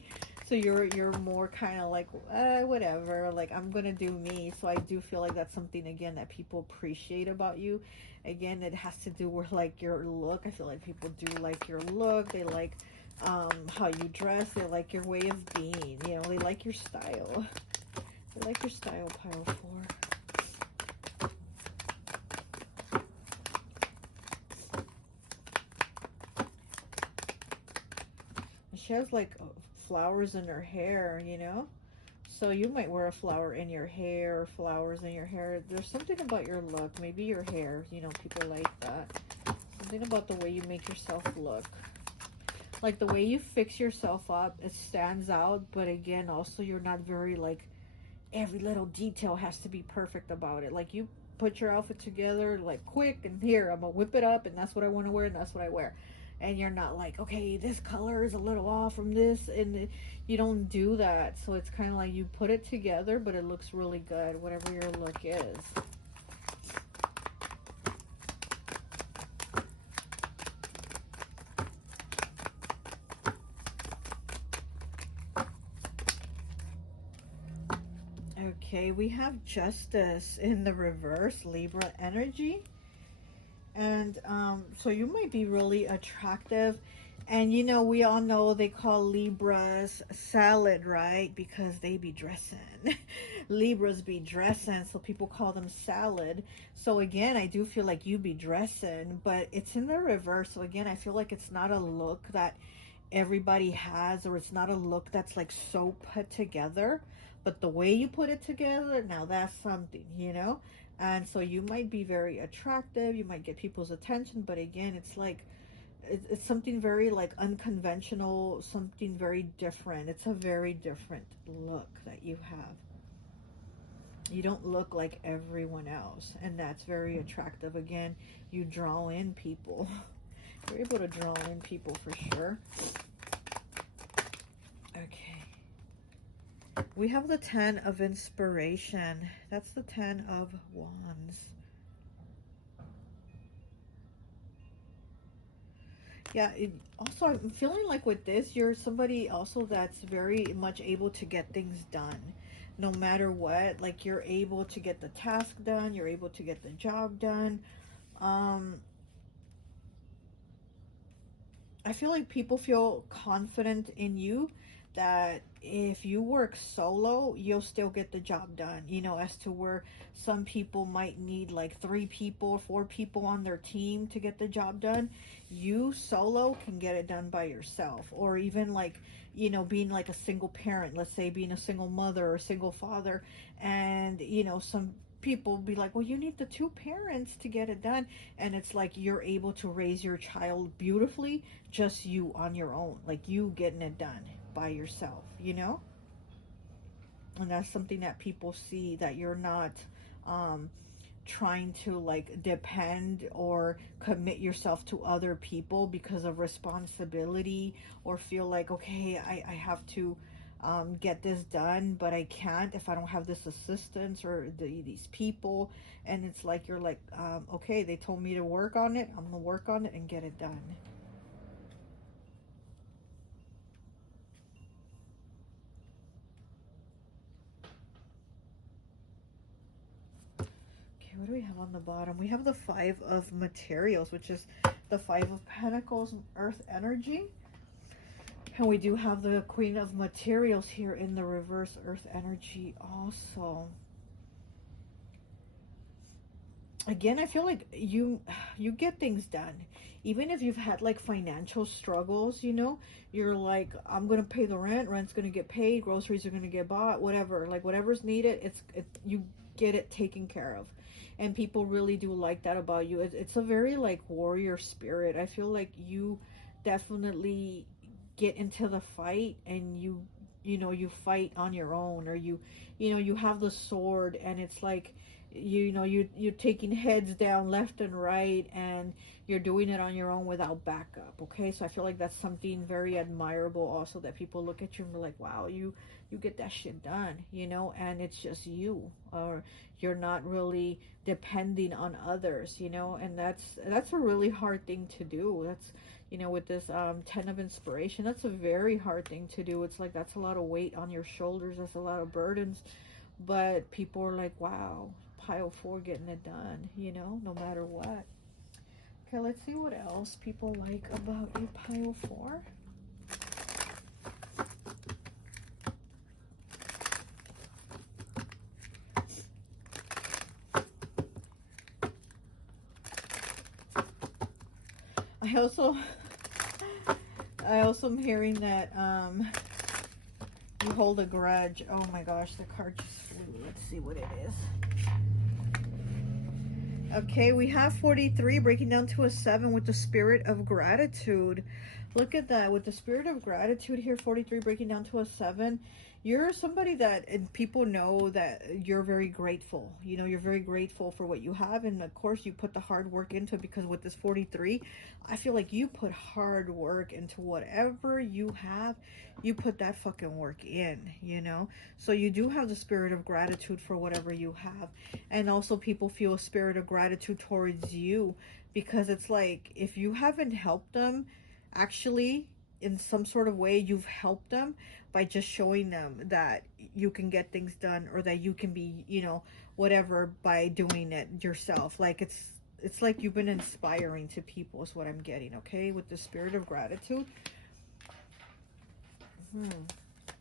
So you're more kind of like, whatever, like, I'm going to do me. So I do feel like that's something, again, that people appreciate about you. Again, it has to do with like your look. I feel like people do like your look. They like how you dress. They like your way of being. You know, they like your style. They like your style, pile 4. She has like flowers in her hair, you know? So you might wear a flower in your hair, or flowers in your hair. There's something about your look, maybe your hair, you know, people like that. Something about the way you make yourself look. Like the way you fix yourself up, it stands out. But again, also you're not very like, every little detail has to be perfect about it. Like, you put your outfit together like quick, and here, I'm gonna whip it up, and that's what I want to wear, and that's what I wear. And you're not like, okay, this color is a little off from this, and you don't do that. So it's kind of like you put it together, but it looks really good, whatever your look is. Okay, we have Justice in the reverse, Libra energy. And so you might be really attractive. And you know, we all know they call Libras salad, right? Because they be dressing. Libras be dressing, so people call them salad. So again, I do feel like you be dressing, but it's in the reverse. So again, I feel like it's not a look that everybody has, or it's not a look that's like so put together. But the way you put it together, now that's something, you know? And so you might be very attractive, you might get people's attention, but again, it's like, it's something very like unconventional, something very different. It's a very different look that you have. You don't look like everyone else, and that's very attractive. Again, you draw in people. You're able to draw in people for sure. Okay. We have the 10 of Inspiration. That's the 10 of Wands. Yeah, also, I'm feeling like with this, you're somebody also that's very much able to get things done. No matter what, like, you're able to get the task done. You're able to get the job done. I feel like people feel confident in you, that if you work solo, you'll still get the job done. You know, as to where some people might need like 3 people, 4 people on their team to get the job done. You solo can get it done by yourself. Or even like, you know, being like a single parent, let's say being a single mother or single father, and you know, some people be like, well, you need the two parents to get it done. And it's like you're able to raise your child beautifully, just you on your own, like you getting it done by yourself, you know? And that's something that people see, that you're not um, trying to like depend or commit yourself to other people because of responsibility, or feel like, okay, I have to get this done, but I can't if I don't have this assistance or these people. And it's like you're like, okay, they told me to work on it, I'm gonna work on it and get it done. Okay, what do we have on the bottom? We have the Five of Materials, which is the Five of Pentacles, Earth energy. And we do have the Queen of Materials here in the reverse, Earth energy also. Again, I feel like you get things done. Even if you've had like financial struggles, you know, you're like, I'm gonna pay the rent, rent's gonna get paid, groceries are gonna get bought, whatever, like whatever's needed, you get it taken care of. And people really do like that about you. It's a very like warrior spirit. I feel like you definitely get into the fight, and you know, you fight on your own, or you know, you have the sword, and it's like, you know, you're taking heads down left and right, and you're doing it on your own without backup. Okay, so I feel like that's something very admirable also, that people look at you and be like, wow, you get that shit done, you know, and it's just you, or you're not really depending on others, you know. And that's a really hard thing to do. That's, you know, with this 10 of inspiration, that's a very hard thing to do. It's like, that's a lot of weight on your shoulders, that's a lot of burdens. But people are like, wow, pile 4 getting it done, you know, no matter what. Okay, let's see what else people like about a pile 4. I also am hearing that you hold a grudge. Oh my gosh, the card just flew. Let's see what it is. Okay, we have 43 breaking down to a 7 with the Spirit of Gratitude. Look at that. With the Spirit of Gratitude here, 43 breaking down to a 7. You're somebody that, and people know that you're very grateful. You know, you're very grateful for what you have. And of course, you put the hard work into it, because with this 43, I feel like you put hard work into whatever you have. You put that fucking work in, you know? So you do have the Spirit of Gratitude for whatever you have. And also people feel a spirit of gratitude towards you, because it's like, if you haven't helped them, actually in some sort of way you've helped them by just showing them that you can get things done, or that you can be, you know, whatever, by doing it yourself. Like it's like you've been inspiring to people is what I'm getting. Okay, with the Spirit of Gratitude.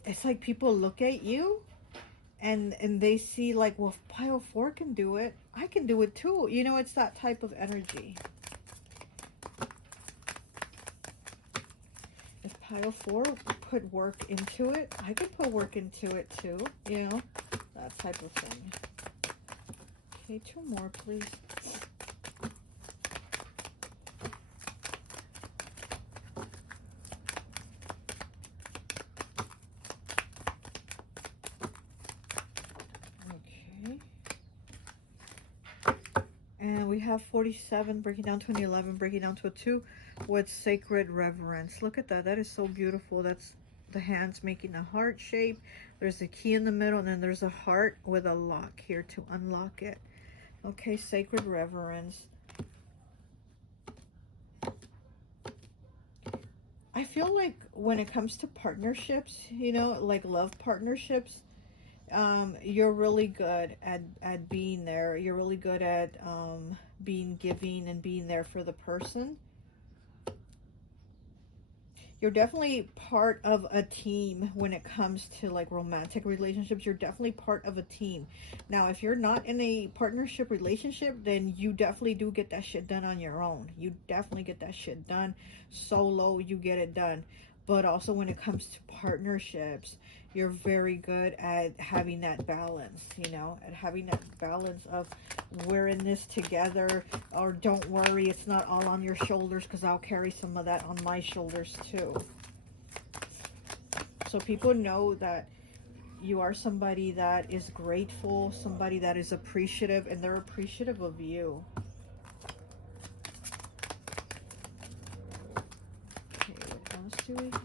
It's like people look at you, and they see like, well, if pile 4 can do it, I can do it too. You know, it's that type of energy. If pile 4 put work into it, I could put work into it too. You know, that type of thing. Okay, 2 more, please. And we have 47 breaking down to an 11, breaking down to a 2 with Sacred Reverence. Look at that. That is so beautiful. That's the hands making a heart shape. There's a key in the middle, and then there's a heart with a lock here to unlock it. Okay, Sacred Reverence. I feel like when it comes to partnerships, you know, like love partnerships, you're really good at being there. You're really good at being giving and being there for the person. You're definitely part of a team when it comes to like romantic relationships. You're definitely part of a team. Now, if you're not in a partnership relationship, then you definitely do get that shit done on your own. You definitely get that shit done solo. You get it done. But also when it comes to partnerships, you're very good at having that balance, you know, at having that balance of we're in this together, or don't worry, it's not all on your shoulders, because I'll carry some of that on my shoulders too. So people know that you are somebody that is grateful, somebody that is appreciative, and they're appreciative of you. Okay, what else do we have?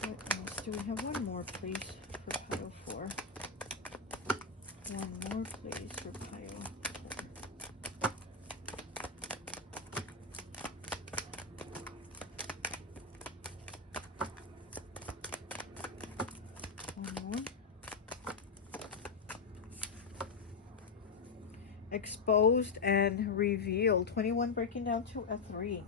What else do we have? One more, please, for pile 4. One more, please, for pile 4. One more. Exposed and revealed. 21 breaking down to a 3.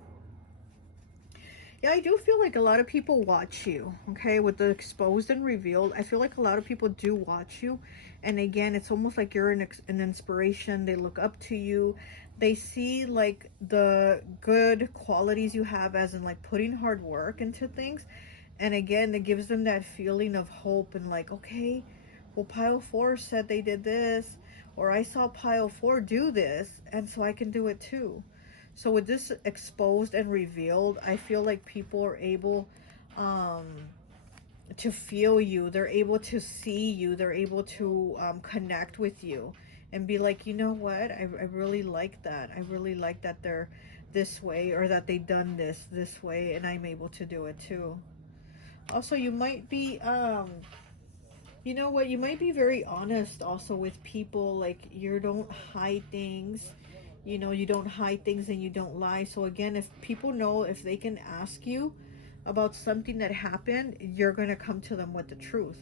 Yeah, I do feel like a lot of people watch you, okay? With the exposed and revealed, I feel like a lot of people do watch you. And again, it's almost like you're an inspiration. They look up to you. They see like the good qualities you have, as in like putting hard work into things. And again, it gives them that feeling of hope and like, okay, well, pile 4 said they did this, or I saw pile 4 do this, and so I can do it too. So with this exposed and revealed, I feel like people are able to feel you. They're able to see you. They're able to connect with you and be like, you know what? I really like that. I really like that they're this way, or that they've done this way, and I'm able to do it too. Also, you might be, you know what? You might be very honest also with people. Like, you don't hide things. You know, you don't hide things and you don't lie. So again, if people know, if they can ask you about something that happened, you're going to come to them with the truth,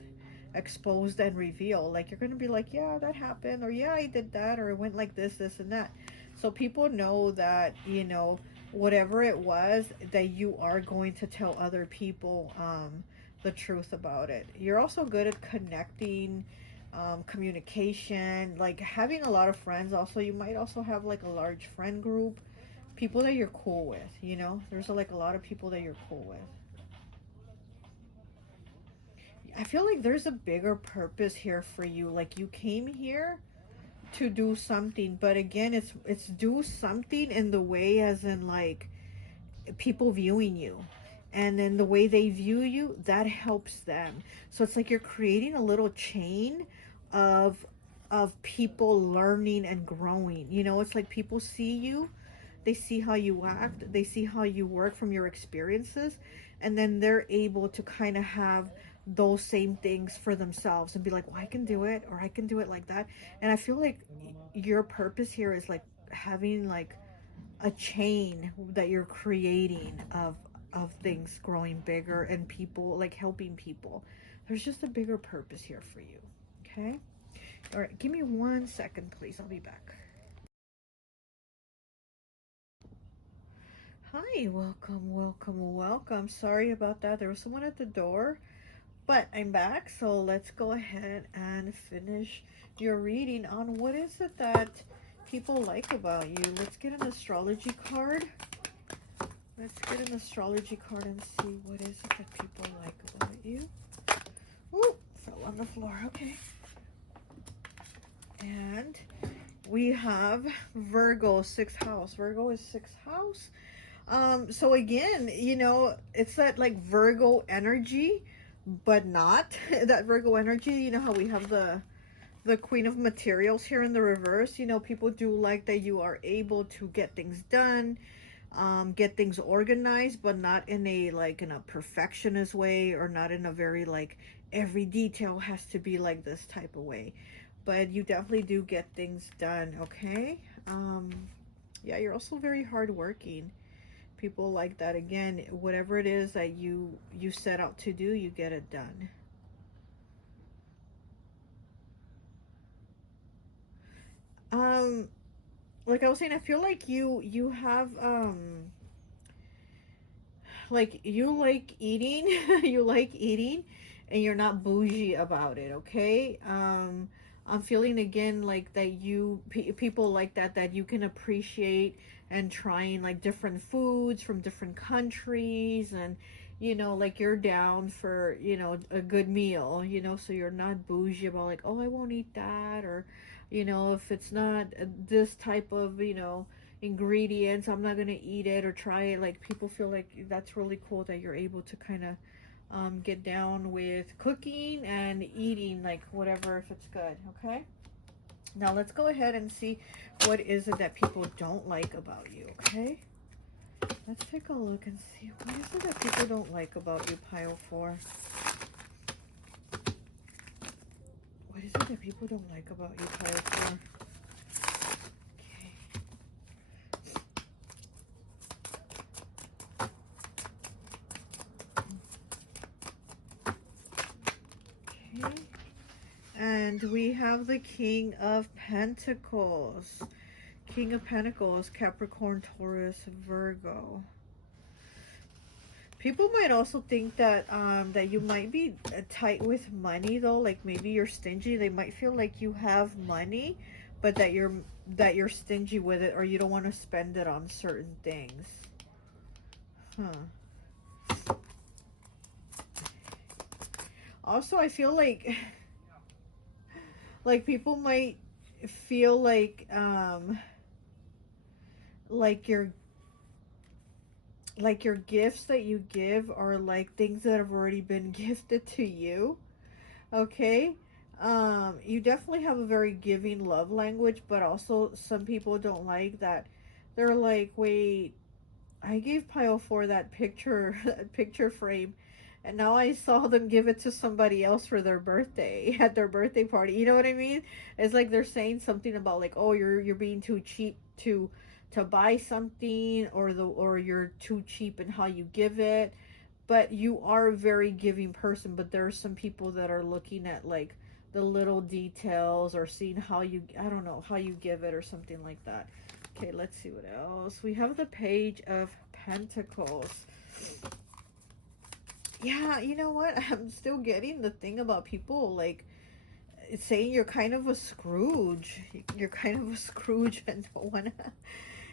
exposed and reveal. Like, you're going to be like, yeah, that happened, or yeah, I did that, or it went like this and that. So people know that, you know, whatever it was, that you are going to tell other people the truth about it. You're also good at connecting, communication, like having a lot of friends. Also, you might also have like a large friend group, people that you're cool with, you know. There's like a lot of people that you're cool with. I feel like there's a bigger purpose here for you. Like, you came here to do something, but again, it's do something in the way, as in like people viewing you, and then the way they view you, that helps them. So it's like you're creating a little chain of people learning and growing. You know, it's like people see you, they see how you act, they see how you work from your experiences, and then they're able to kind of have those same things for themselves and be like, well, I can do it, or I can do it like that. And I feel like your purpose here is like having like a chain that you're creating of things growing bigger, and people like helping people. There's just a bigger purpose here for you. Okay. All right, give me 1 second, please. I'll be back. Hi, welcome. Sorry about that. There was someone at the door, but I'm back. So let's go ahead and finish your reading on what is it that people like about you. Let's get an astrology card. Let's get an astrology card and see what is it that people like about you. Ooh, fell on the floor. Okay. And we have Virgo, 6th house. Virgo is 6th house. So again, you know, it's that like Virgo energy, but not that Virgo energy. You know how we have the Queen of Materials here in the reverse. You know, people do like that you are able to get things done, get things organized, but not in a like in a perfectionist way, or not in a very like every detail has to be like this type of way. But you definitely do get things done. Okay. Yeah, you're also very hardworking. People like that. Again, whatever it is that you set out to do, you get it done. um like I was saying, I feel like you have like you like eating. You like eating, and you're not bougie about it. Okay. I'm feeling again like that people like that you can appreciate, and trying like different foods from different countries, and you know, like you're down for, you know, a good meal, you know, so you're not bougie about like, oh, I won't eat that, or, you know, if it's not this type of, you know, ingredients, I'm not gonna eat it or try it. Like people feel like that's really cool that you're able to kind of get down with cooking and eating like whatever if it's good. Okay, now let's go ahead and see what is it that people don't like about you. Okay, let's take a look and see what is it that people don't like about you, pile 4. What is it that people don't like about you, pile 4? Okay. And we have the King of Pentacles. King of Pentacles, Capricorn, Taurus, Virgo. People might also think that that you might be tight with money though, like maybe you're stingy. They might feel like you have money, but that you're stingy with it, or you don't want to spend it on certain things. Huh. Also, I feel like people might feel like your gifts that you give are like things that have already been gifted to you. Okay, you definitely have a very giving love language, but also some people don't like that. They're like, wait, I gave pile 4 that picture that picture frame, and now I saw them give it to somebody else for their birthday at their birthday party. You know what I mean? It's like they're saying something about like, oh, you're being too cheap to buy something, or you're too cheap in how you give it. But you are a very giving person, but there are some people that are looking at like the little details, or seeing how you, I don't know, how you give it or something like that. Okay, let's see what else. We have the Page of Pentacles. Yeah, you know what? I'm still getting the thing about people like saying you're kind of a Scrooge. You're kind of a Scrooge and don't want to,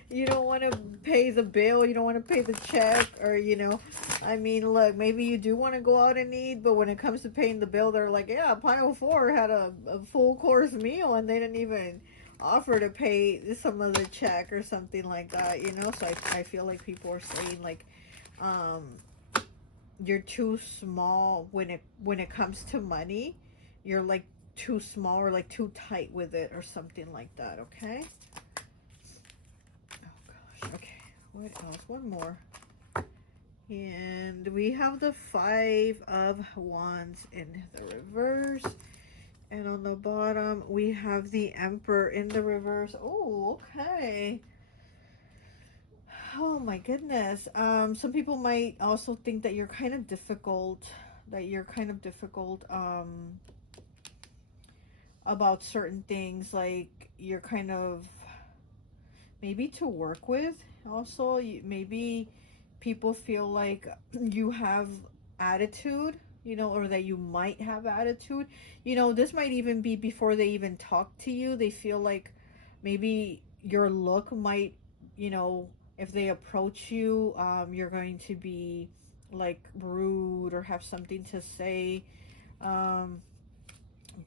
you don't want to pay the bill, you don't want to pay the check, or, you know, I mean, look, maybe you do want to go out and eat, but when it comes to paying the bill, they're like, yeah, pile 4 had a full course meal and they didn't even offer to pay some of the check or something like that, you know. So I feel like people are saying like you're too small when it comes to money. You're like too small, or like too tight with it or something like that. Okay, okay, what else? One more. And we have the 5 of Wands in the reverse. And on the bottom, we have the Emperor in the reverse. Oh, okay. Oh my goodness. Some people might also think that you're kind of difficult, about certain things. Like you're kind of maybe to work with. Also, maybe people feel like you have attitude, you know, or that you might have attitude. You know, this might even be before they even talk to you. They feel like maybe your look might, you know, if they approach you, you're going to be like rude or have something to say. Um,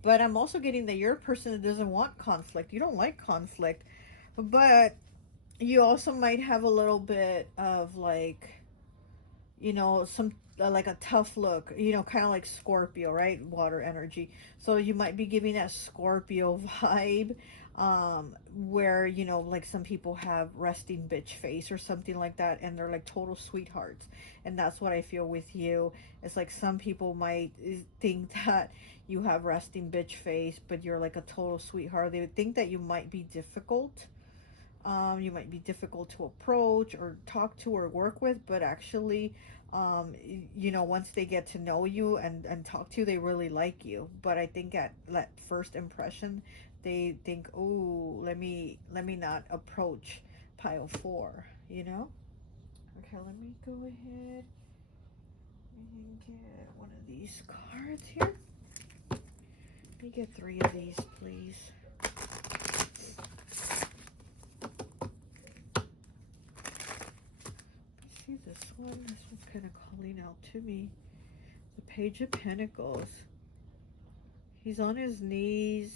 but I'm also getting that you're a person that doesn't want conflict. You don't like conflict, but you also might have a little bit of like, you know, some like a tough look, you know, kind of like Scorpio, right? Water energy. So you might be giving that Scorpio vibe, where, you know, like some people have resting bitch face or something like that, and they're like total sweethearts. And that's what I feel with you. It's like some people might think that you have resting bitch face, but you're like a total sweetheart. They would think that you might be difficult. You might be difficult to approach or talk to or work with, but actually, you know, once they get to know you and talk to you, they really like you. But I think at that first impression, they think, oh, let me not approach pile 4, you know. Okay, let me go ahead and get one of these cards here. Let me get 3 of these, please. See this one's kind of calling out to me. The Page of Pentacles. He's on his knees,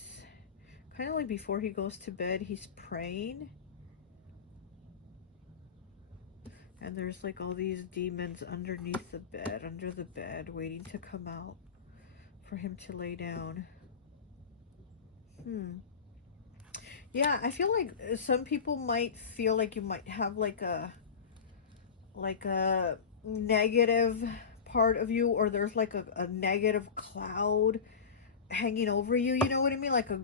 kind of like before he goes to bed, he's praying. And there's like all these demons underneath the bed, under the bed, waiting to come out for him to lay down. Yeah, I feel like some people might feel like you might have like a negative part of you, or there's like a negative cloud hanging over you, you know what I mean? Like a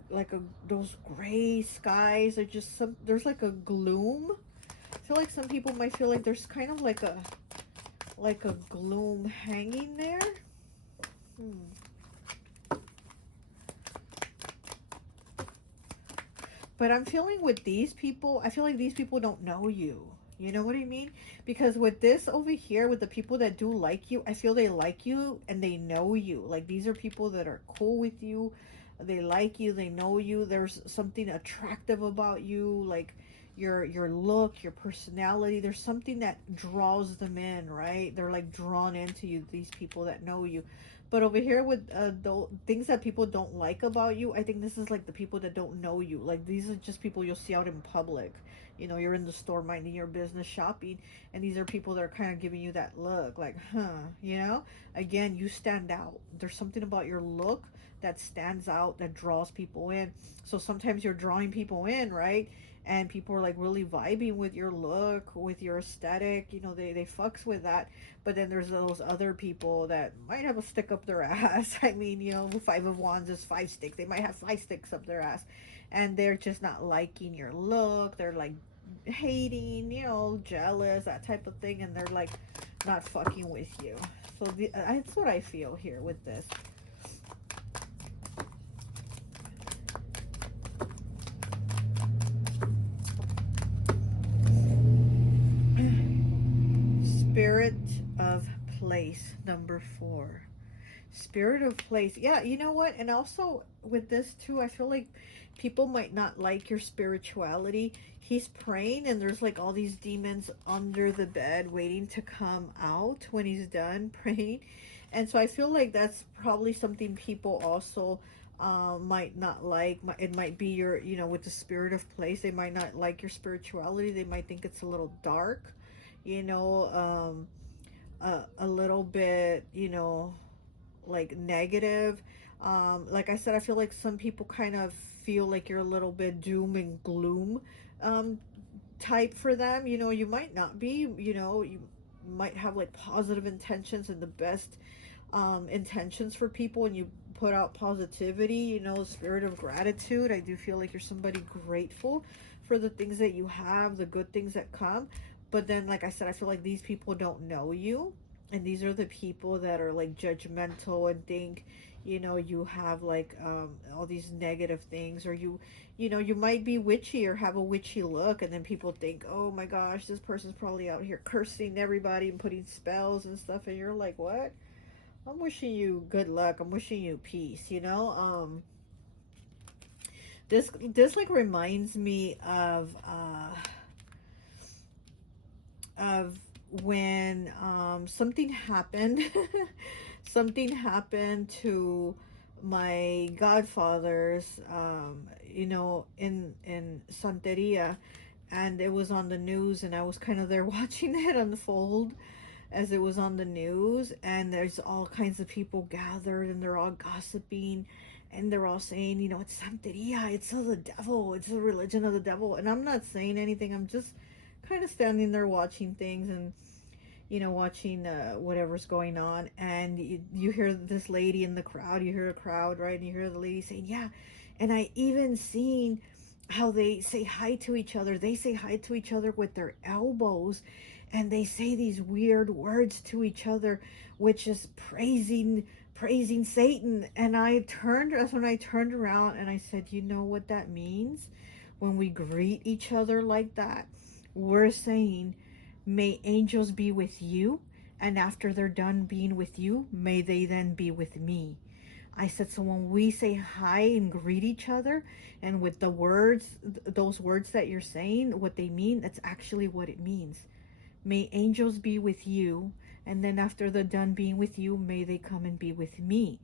those gray skies are just there's like a gloom. I feel like some people might feel like there's kind of like a gloom hanging there. But I'm feeling with these people, I feel like these people don't know you. You know what I mean? Because with this over here, with the people that do like you, I feel they like you and they know you. Like, these are people that are cool with you. They like you. They know you. There's something attractive about you. Like, your look, your personality. There's something that draws them in, right? They're, like, drawn into you, these people that know you. But over here with the things that people don't like about you, I think this is like the people that don't know you. Like, these are just people you'll see out in public. You know, you're in the store minding your business, shopping, and these are people that are kind of giving you that look like, you know? Again, you stand out. There's something about your look that stands out, that draws people in. So sometimes you're drawing people in, right? And people are like really vibing with your look, with your aesthetic. You know, they fucks with that. But then there's those other people that might have a stick up their ass. I mean, you know, 5 of Wands is 5 sticks. They might have 5 sticks up their ass. And they're just not liking your look. They're like hating, you know, jealous, that type of thing. And they're like not fucking with you. So that's what I feel here with this. Spirit of place, number 4. Spirit of place. Yeah, you know what? And also with this too, I feel like people might not like your spirituality. He's praying and there's like all these demons under the bed waiting to come out when he's done praying. And so I feel like that's probably something people also might not like. It might be your, you know, with the spirit of place, they might not like your spirituality. They might think it's a little dark, you know, a little bit, you know, like negative. Like I said, I feel like some people kind of feel like you're a little bit doom and gloom type for them. You know, you might not be, you know, you might have like positive intentions and the best intentions for people, and you put out positivity, you know, spirit of gratitude. I do feel like you're somebody grateful for the things that you have, the good things that come. But then, like I said, I feel like these people don't know you, and these are the people that are like judgmental and think, you know, you have like all these negative things, or you know, you might be witchy or have a witchy look, and then people think, oh my gosh, this person's probably out here cursing everybody and putting spells and stuff, and you're like, what? I'm wishing you good luck. I'm wishing you peace, you know? This like reminds me of when something happened. Something happened to my godfathers, you know, in Santeria, and it was on the news, and I was kind of there watching it unfold as it was on the news. And there's all kinds of people gathered, and they're all gossiping, and they're all saying, you know, it's Santeria, it's of the devil, it's the religion of the devil. And I'm not saying anything, I'm just kind of standing there watching things, and you know, watching whatever's going on. And you hear this lady in the crowd, you hear a crowd, right? And you hear the lady saying, yeah, and I even seen how they say hi to each other. They say hi to each other with their elbows, and they say these weird words to each other, which is praising Satan. And that's when I turned around and I said, you know what that means? When we greet each other like that, we're saying, may angels be with you, and after they're done being with you, may they then be with me. I said, so when we say hi and greet each other, and with the words, those words that you're saying, what they mean, that's actually what it means. May angels be with you. And then after they're done being with you, may they come and be with me.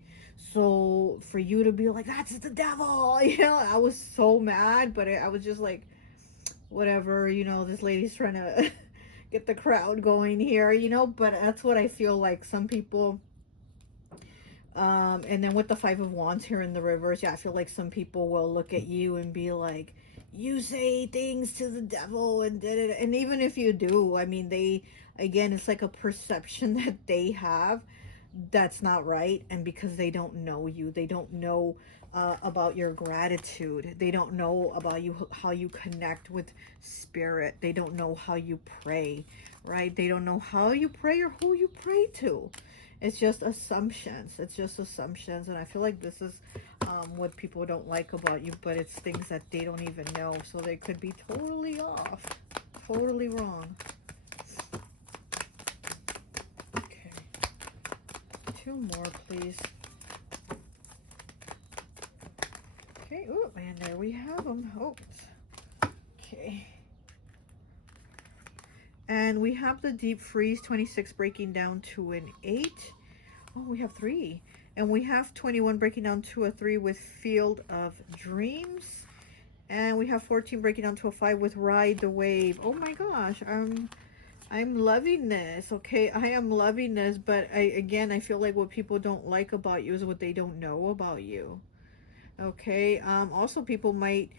So for you to be like, that's the devil, you know, I was so mad, but I was just like, whatever, you know, this lady's trying to get the crowd going here, you know, but that's what I feel like some people, and then with the Five of Wands here in the reverse, yeah, I feel like some people will look at you and be like, you say things to the devil and did it. And even if you do, I mean, they, again, it's like a perception that they have that's not right. And because they don't know you, they don't know about your gratitude. They don't know about you, how you connect with spirit. They don't know how you pray, right? They don't know how you pray or who you pray to. It's just assumptions. It's just assumptions. And I feel like this is what people don't like about you, but it's things that they don't even know. So they could be totally off, totally wrong. Okay. 2 more, please. Okay. Oh, and there we have them. Oh. Okay. And we have the deep freeze, 26 breaking down to an 8. Oh, we have 3. And we have 21 breaking down to a 3 with Field of Dreams. And we have 14 breaking down to a 5 with Ride the Wave. Oh my gosh, I'm loving this. Okay, I am loving this, but again, I feel like what people don't like about you is what they don't know about you. Okay, also people might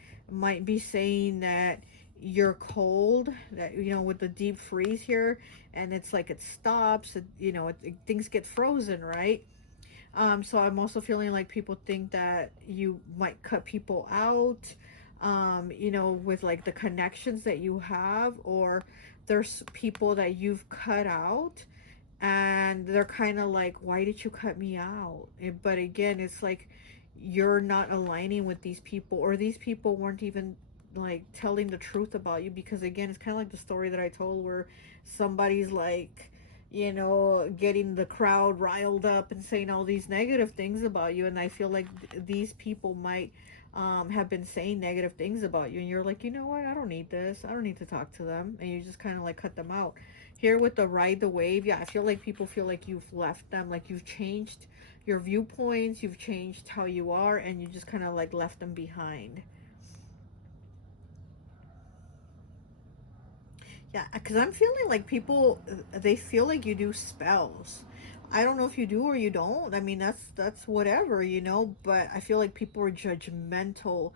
be saying that you're cold, that, you know, with the deep freeze here, and it's like it stops, you know, things get frozen, right? So I'm also feeling like people think that you might cut people out, you know, with like the connections that you have, or there's people that you've cut out and they're kind of like, why did you cut me out? But again, it's like you're not aligning with these people, or these people weren't even like telling the truth about you, because again, it's kind of like the story that I told where somebody's like, you know, getting the crowd riled up and saying all these negative things about you, and I feel like these people might have been saying negative things about you, and you're like, you know what, I don't need this, I don't need to talk to them, and you just kind of like cut them out. Here with the Ride the Wave, yeah, I feel like people feel like you've left them, like you've changed your viewpoints, you've changed how you are, and you just kind of like left them behind. Yeah, because I'm feeling like people, they feel like you do spells. I don't know if you do or you don't. I mean, that's whatever, you know, but I feel like people are judgmental.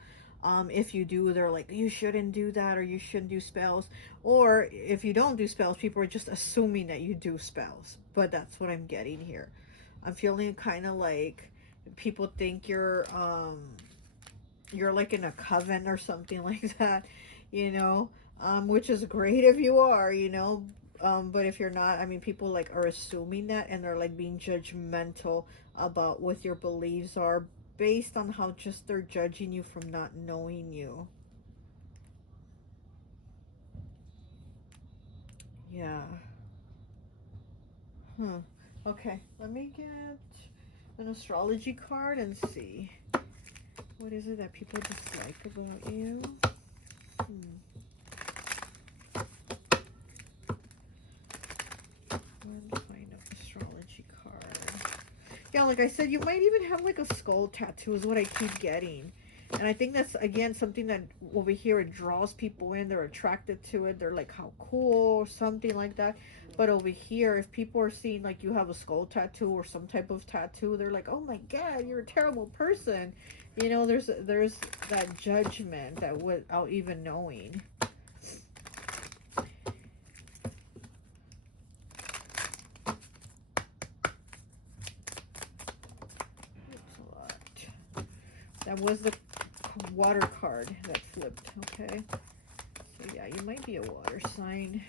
If you do, they're like, you shouldn't do that, or you shouldn't do spells. Or if you don't do spells, people are just assuming that you do spells. But that's what I'm getting here. I'm feeling kind of like people think you're like in a coven or something like that, you know, which is great if you are, you know, but if you're not, I mean, people like are assuming that, and they're like being judgmental about what your beliefs are based on how just they're judging you from not knowing you. Yeah. Huh. Okay, let me get an astrology card and see. What is it that people dislike about you? One kind of astrology card. Yeah, like I said, you might even have like a skull tattoo is what I keep getting. And I think that's, again, something that over here, it draws people in. They're attracted to it. They're like, how cool, or something like that. But over here, if people are seeing like you have a skull tattoo or some type of tattoo, they're like, oh my God, you're a terrible person. You know, there's that judgment that without even knowing. That was the water card that flipped, okay? So yeah, you might be a water sign.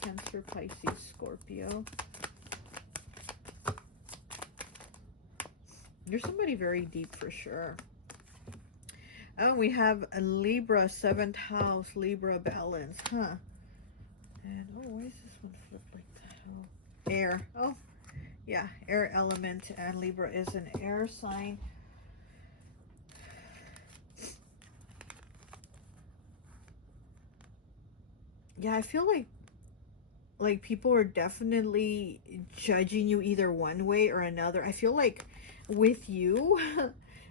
Cancer, Pisces, Scorpio. You're somebody very deep for sure. Oh, we have a Libra, 7th house, Libra balance, huh? And, oh, why is this one flipped like that? Oh, air. Oh, yeah, air element, and Libra is an air sign. Yeah, I feel like like people are definitely judging you either one way or another. I feel like with you,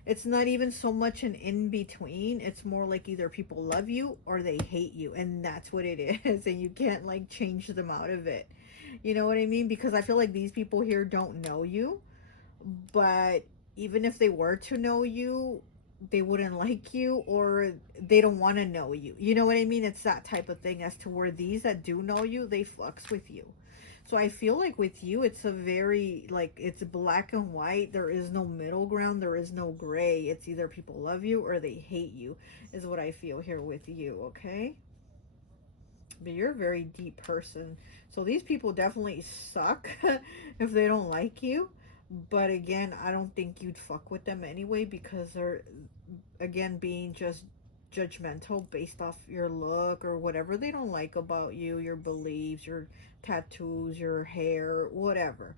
it's not even so much an in between. It's more like either people love you or they hate you, and that's what it is. And you can't like change them out of it. You know what I mean? Because I feel like these people here don't know you, but even if they were to know you, they wouldn't like you, or they don't want to know you. You know what I mean? It's that type of thing, as to where these that do know you, they fucks with you. So I feel like with you, it's a very, like, it's black and white. There is no middle ground. There is no gray. It's either people love you or they hate you, is what I feel here with you, okay? But you're a very deep person. So these people definitely suck if they don't like you. But again, I don't think you'd fuck with them anyway, because they're, again, being just judgmental based off your look or whatever they don't like about you, your beliefs, your tattoos, your hair, whatever.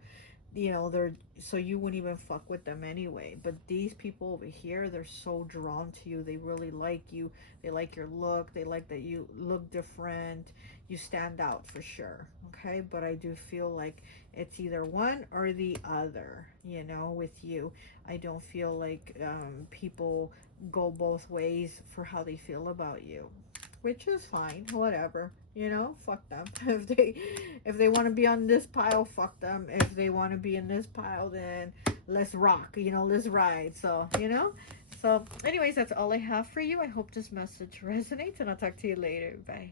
You know, they're, so you wouldn't even fuck with them anyway. But these people over here, they're so drawn to you. They really like you. They like your look. They like that you look different. You stand out for sure. Okay, but I do feel like it's either one or the other, you know, with you. I don't feel like people go both ways for how they feel about you, which is fine. Whatever, you know, fuck them. If they want to be on this pile, fuck them. If they want to be in this pile, then let's rock, you know, let's ride. So, you know. So anyways, that's all I have for you. I hope this message resonates, and I'll talk to you later. Bye.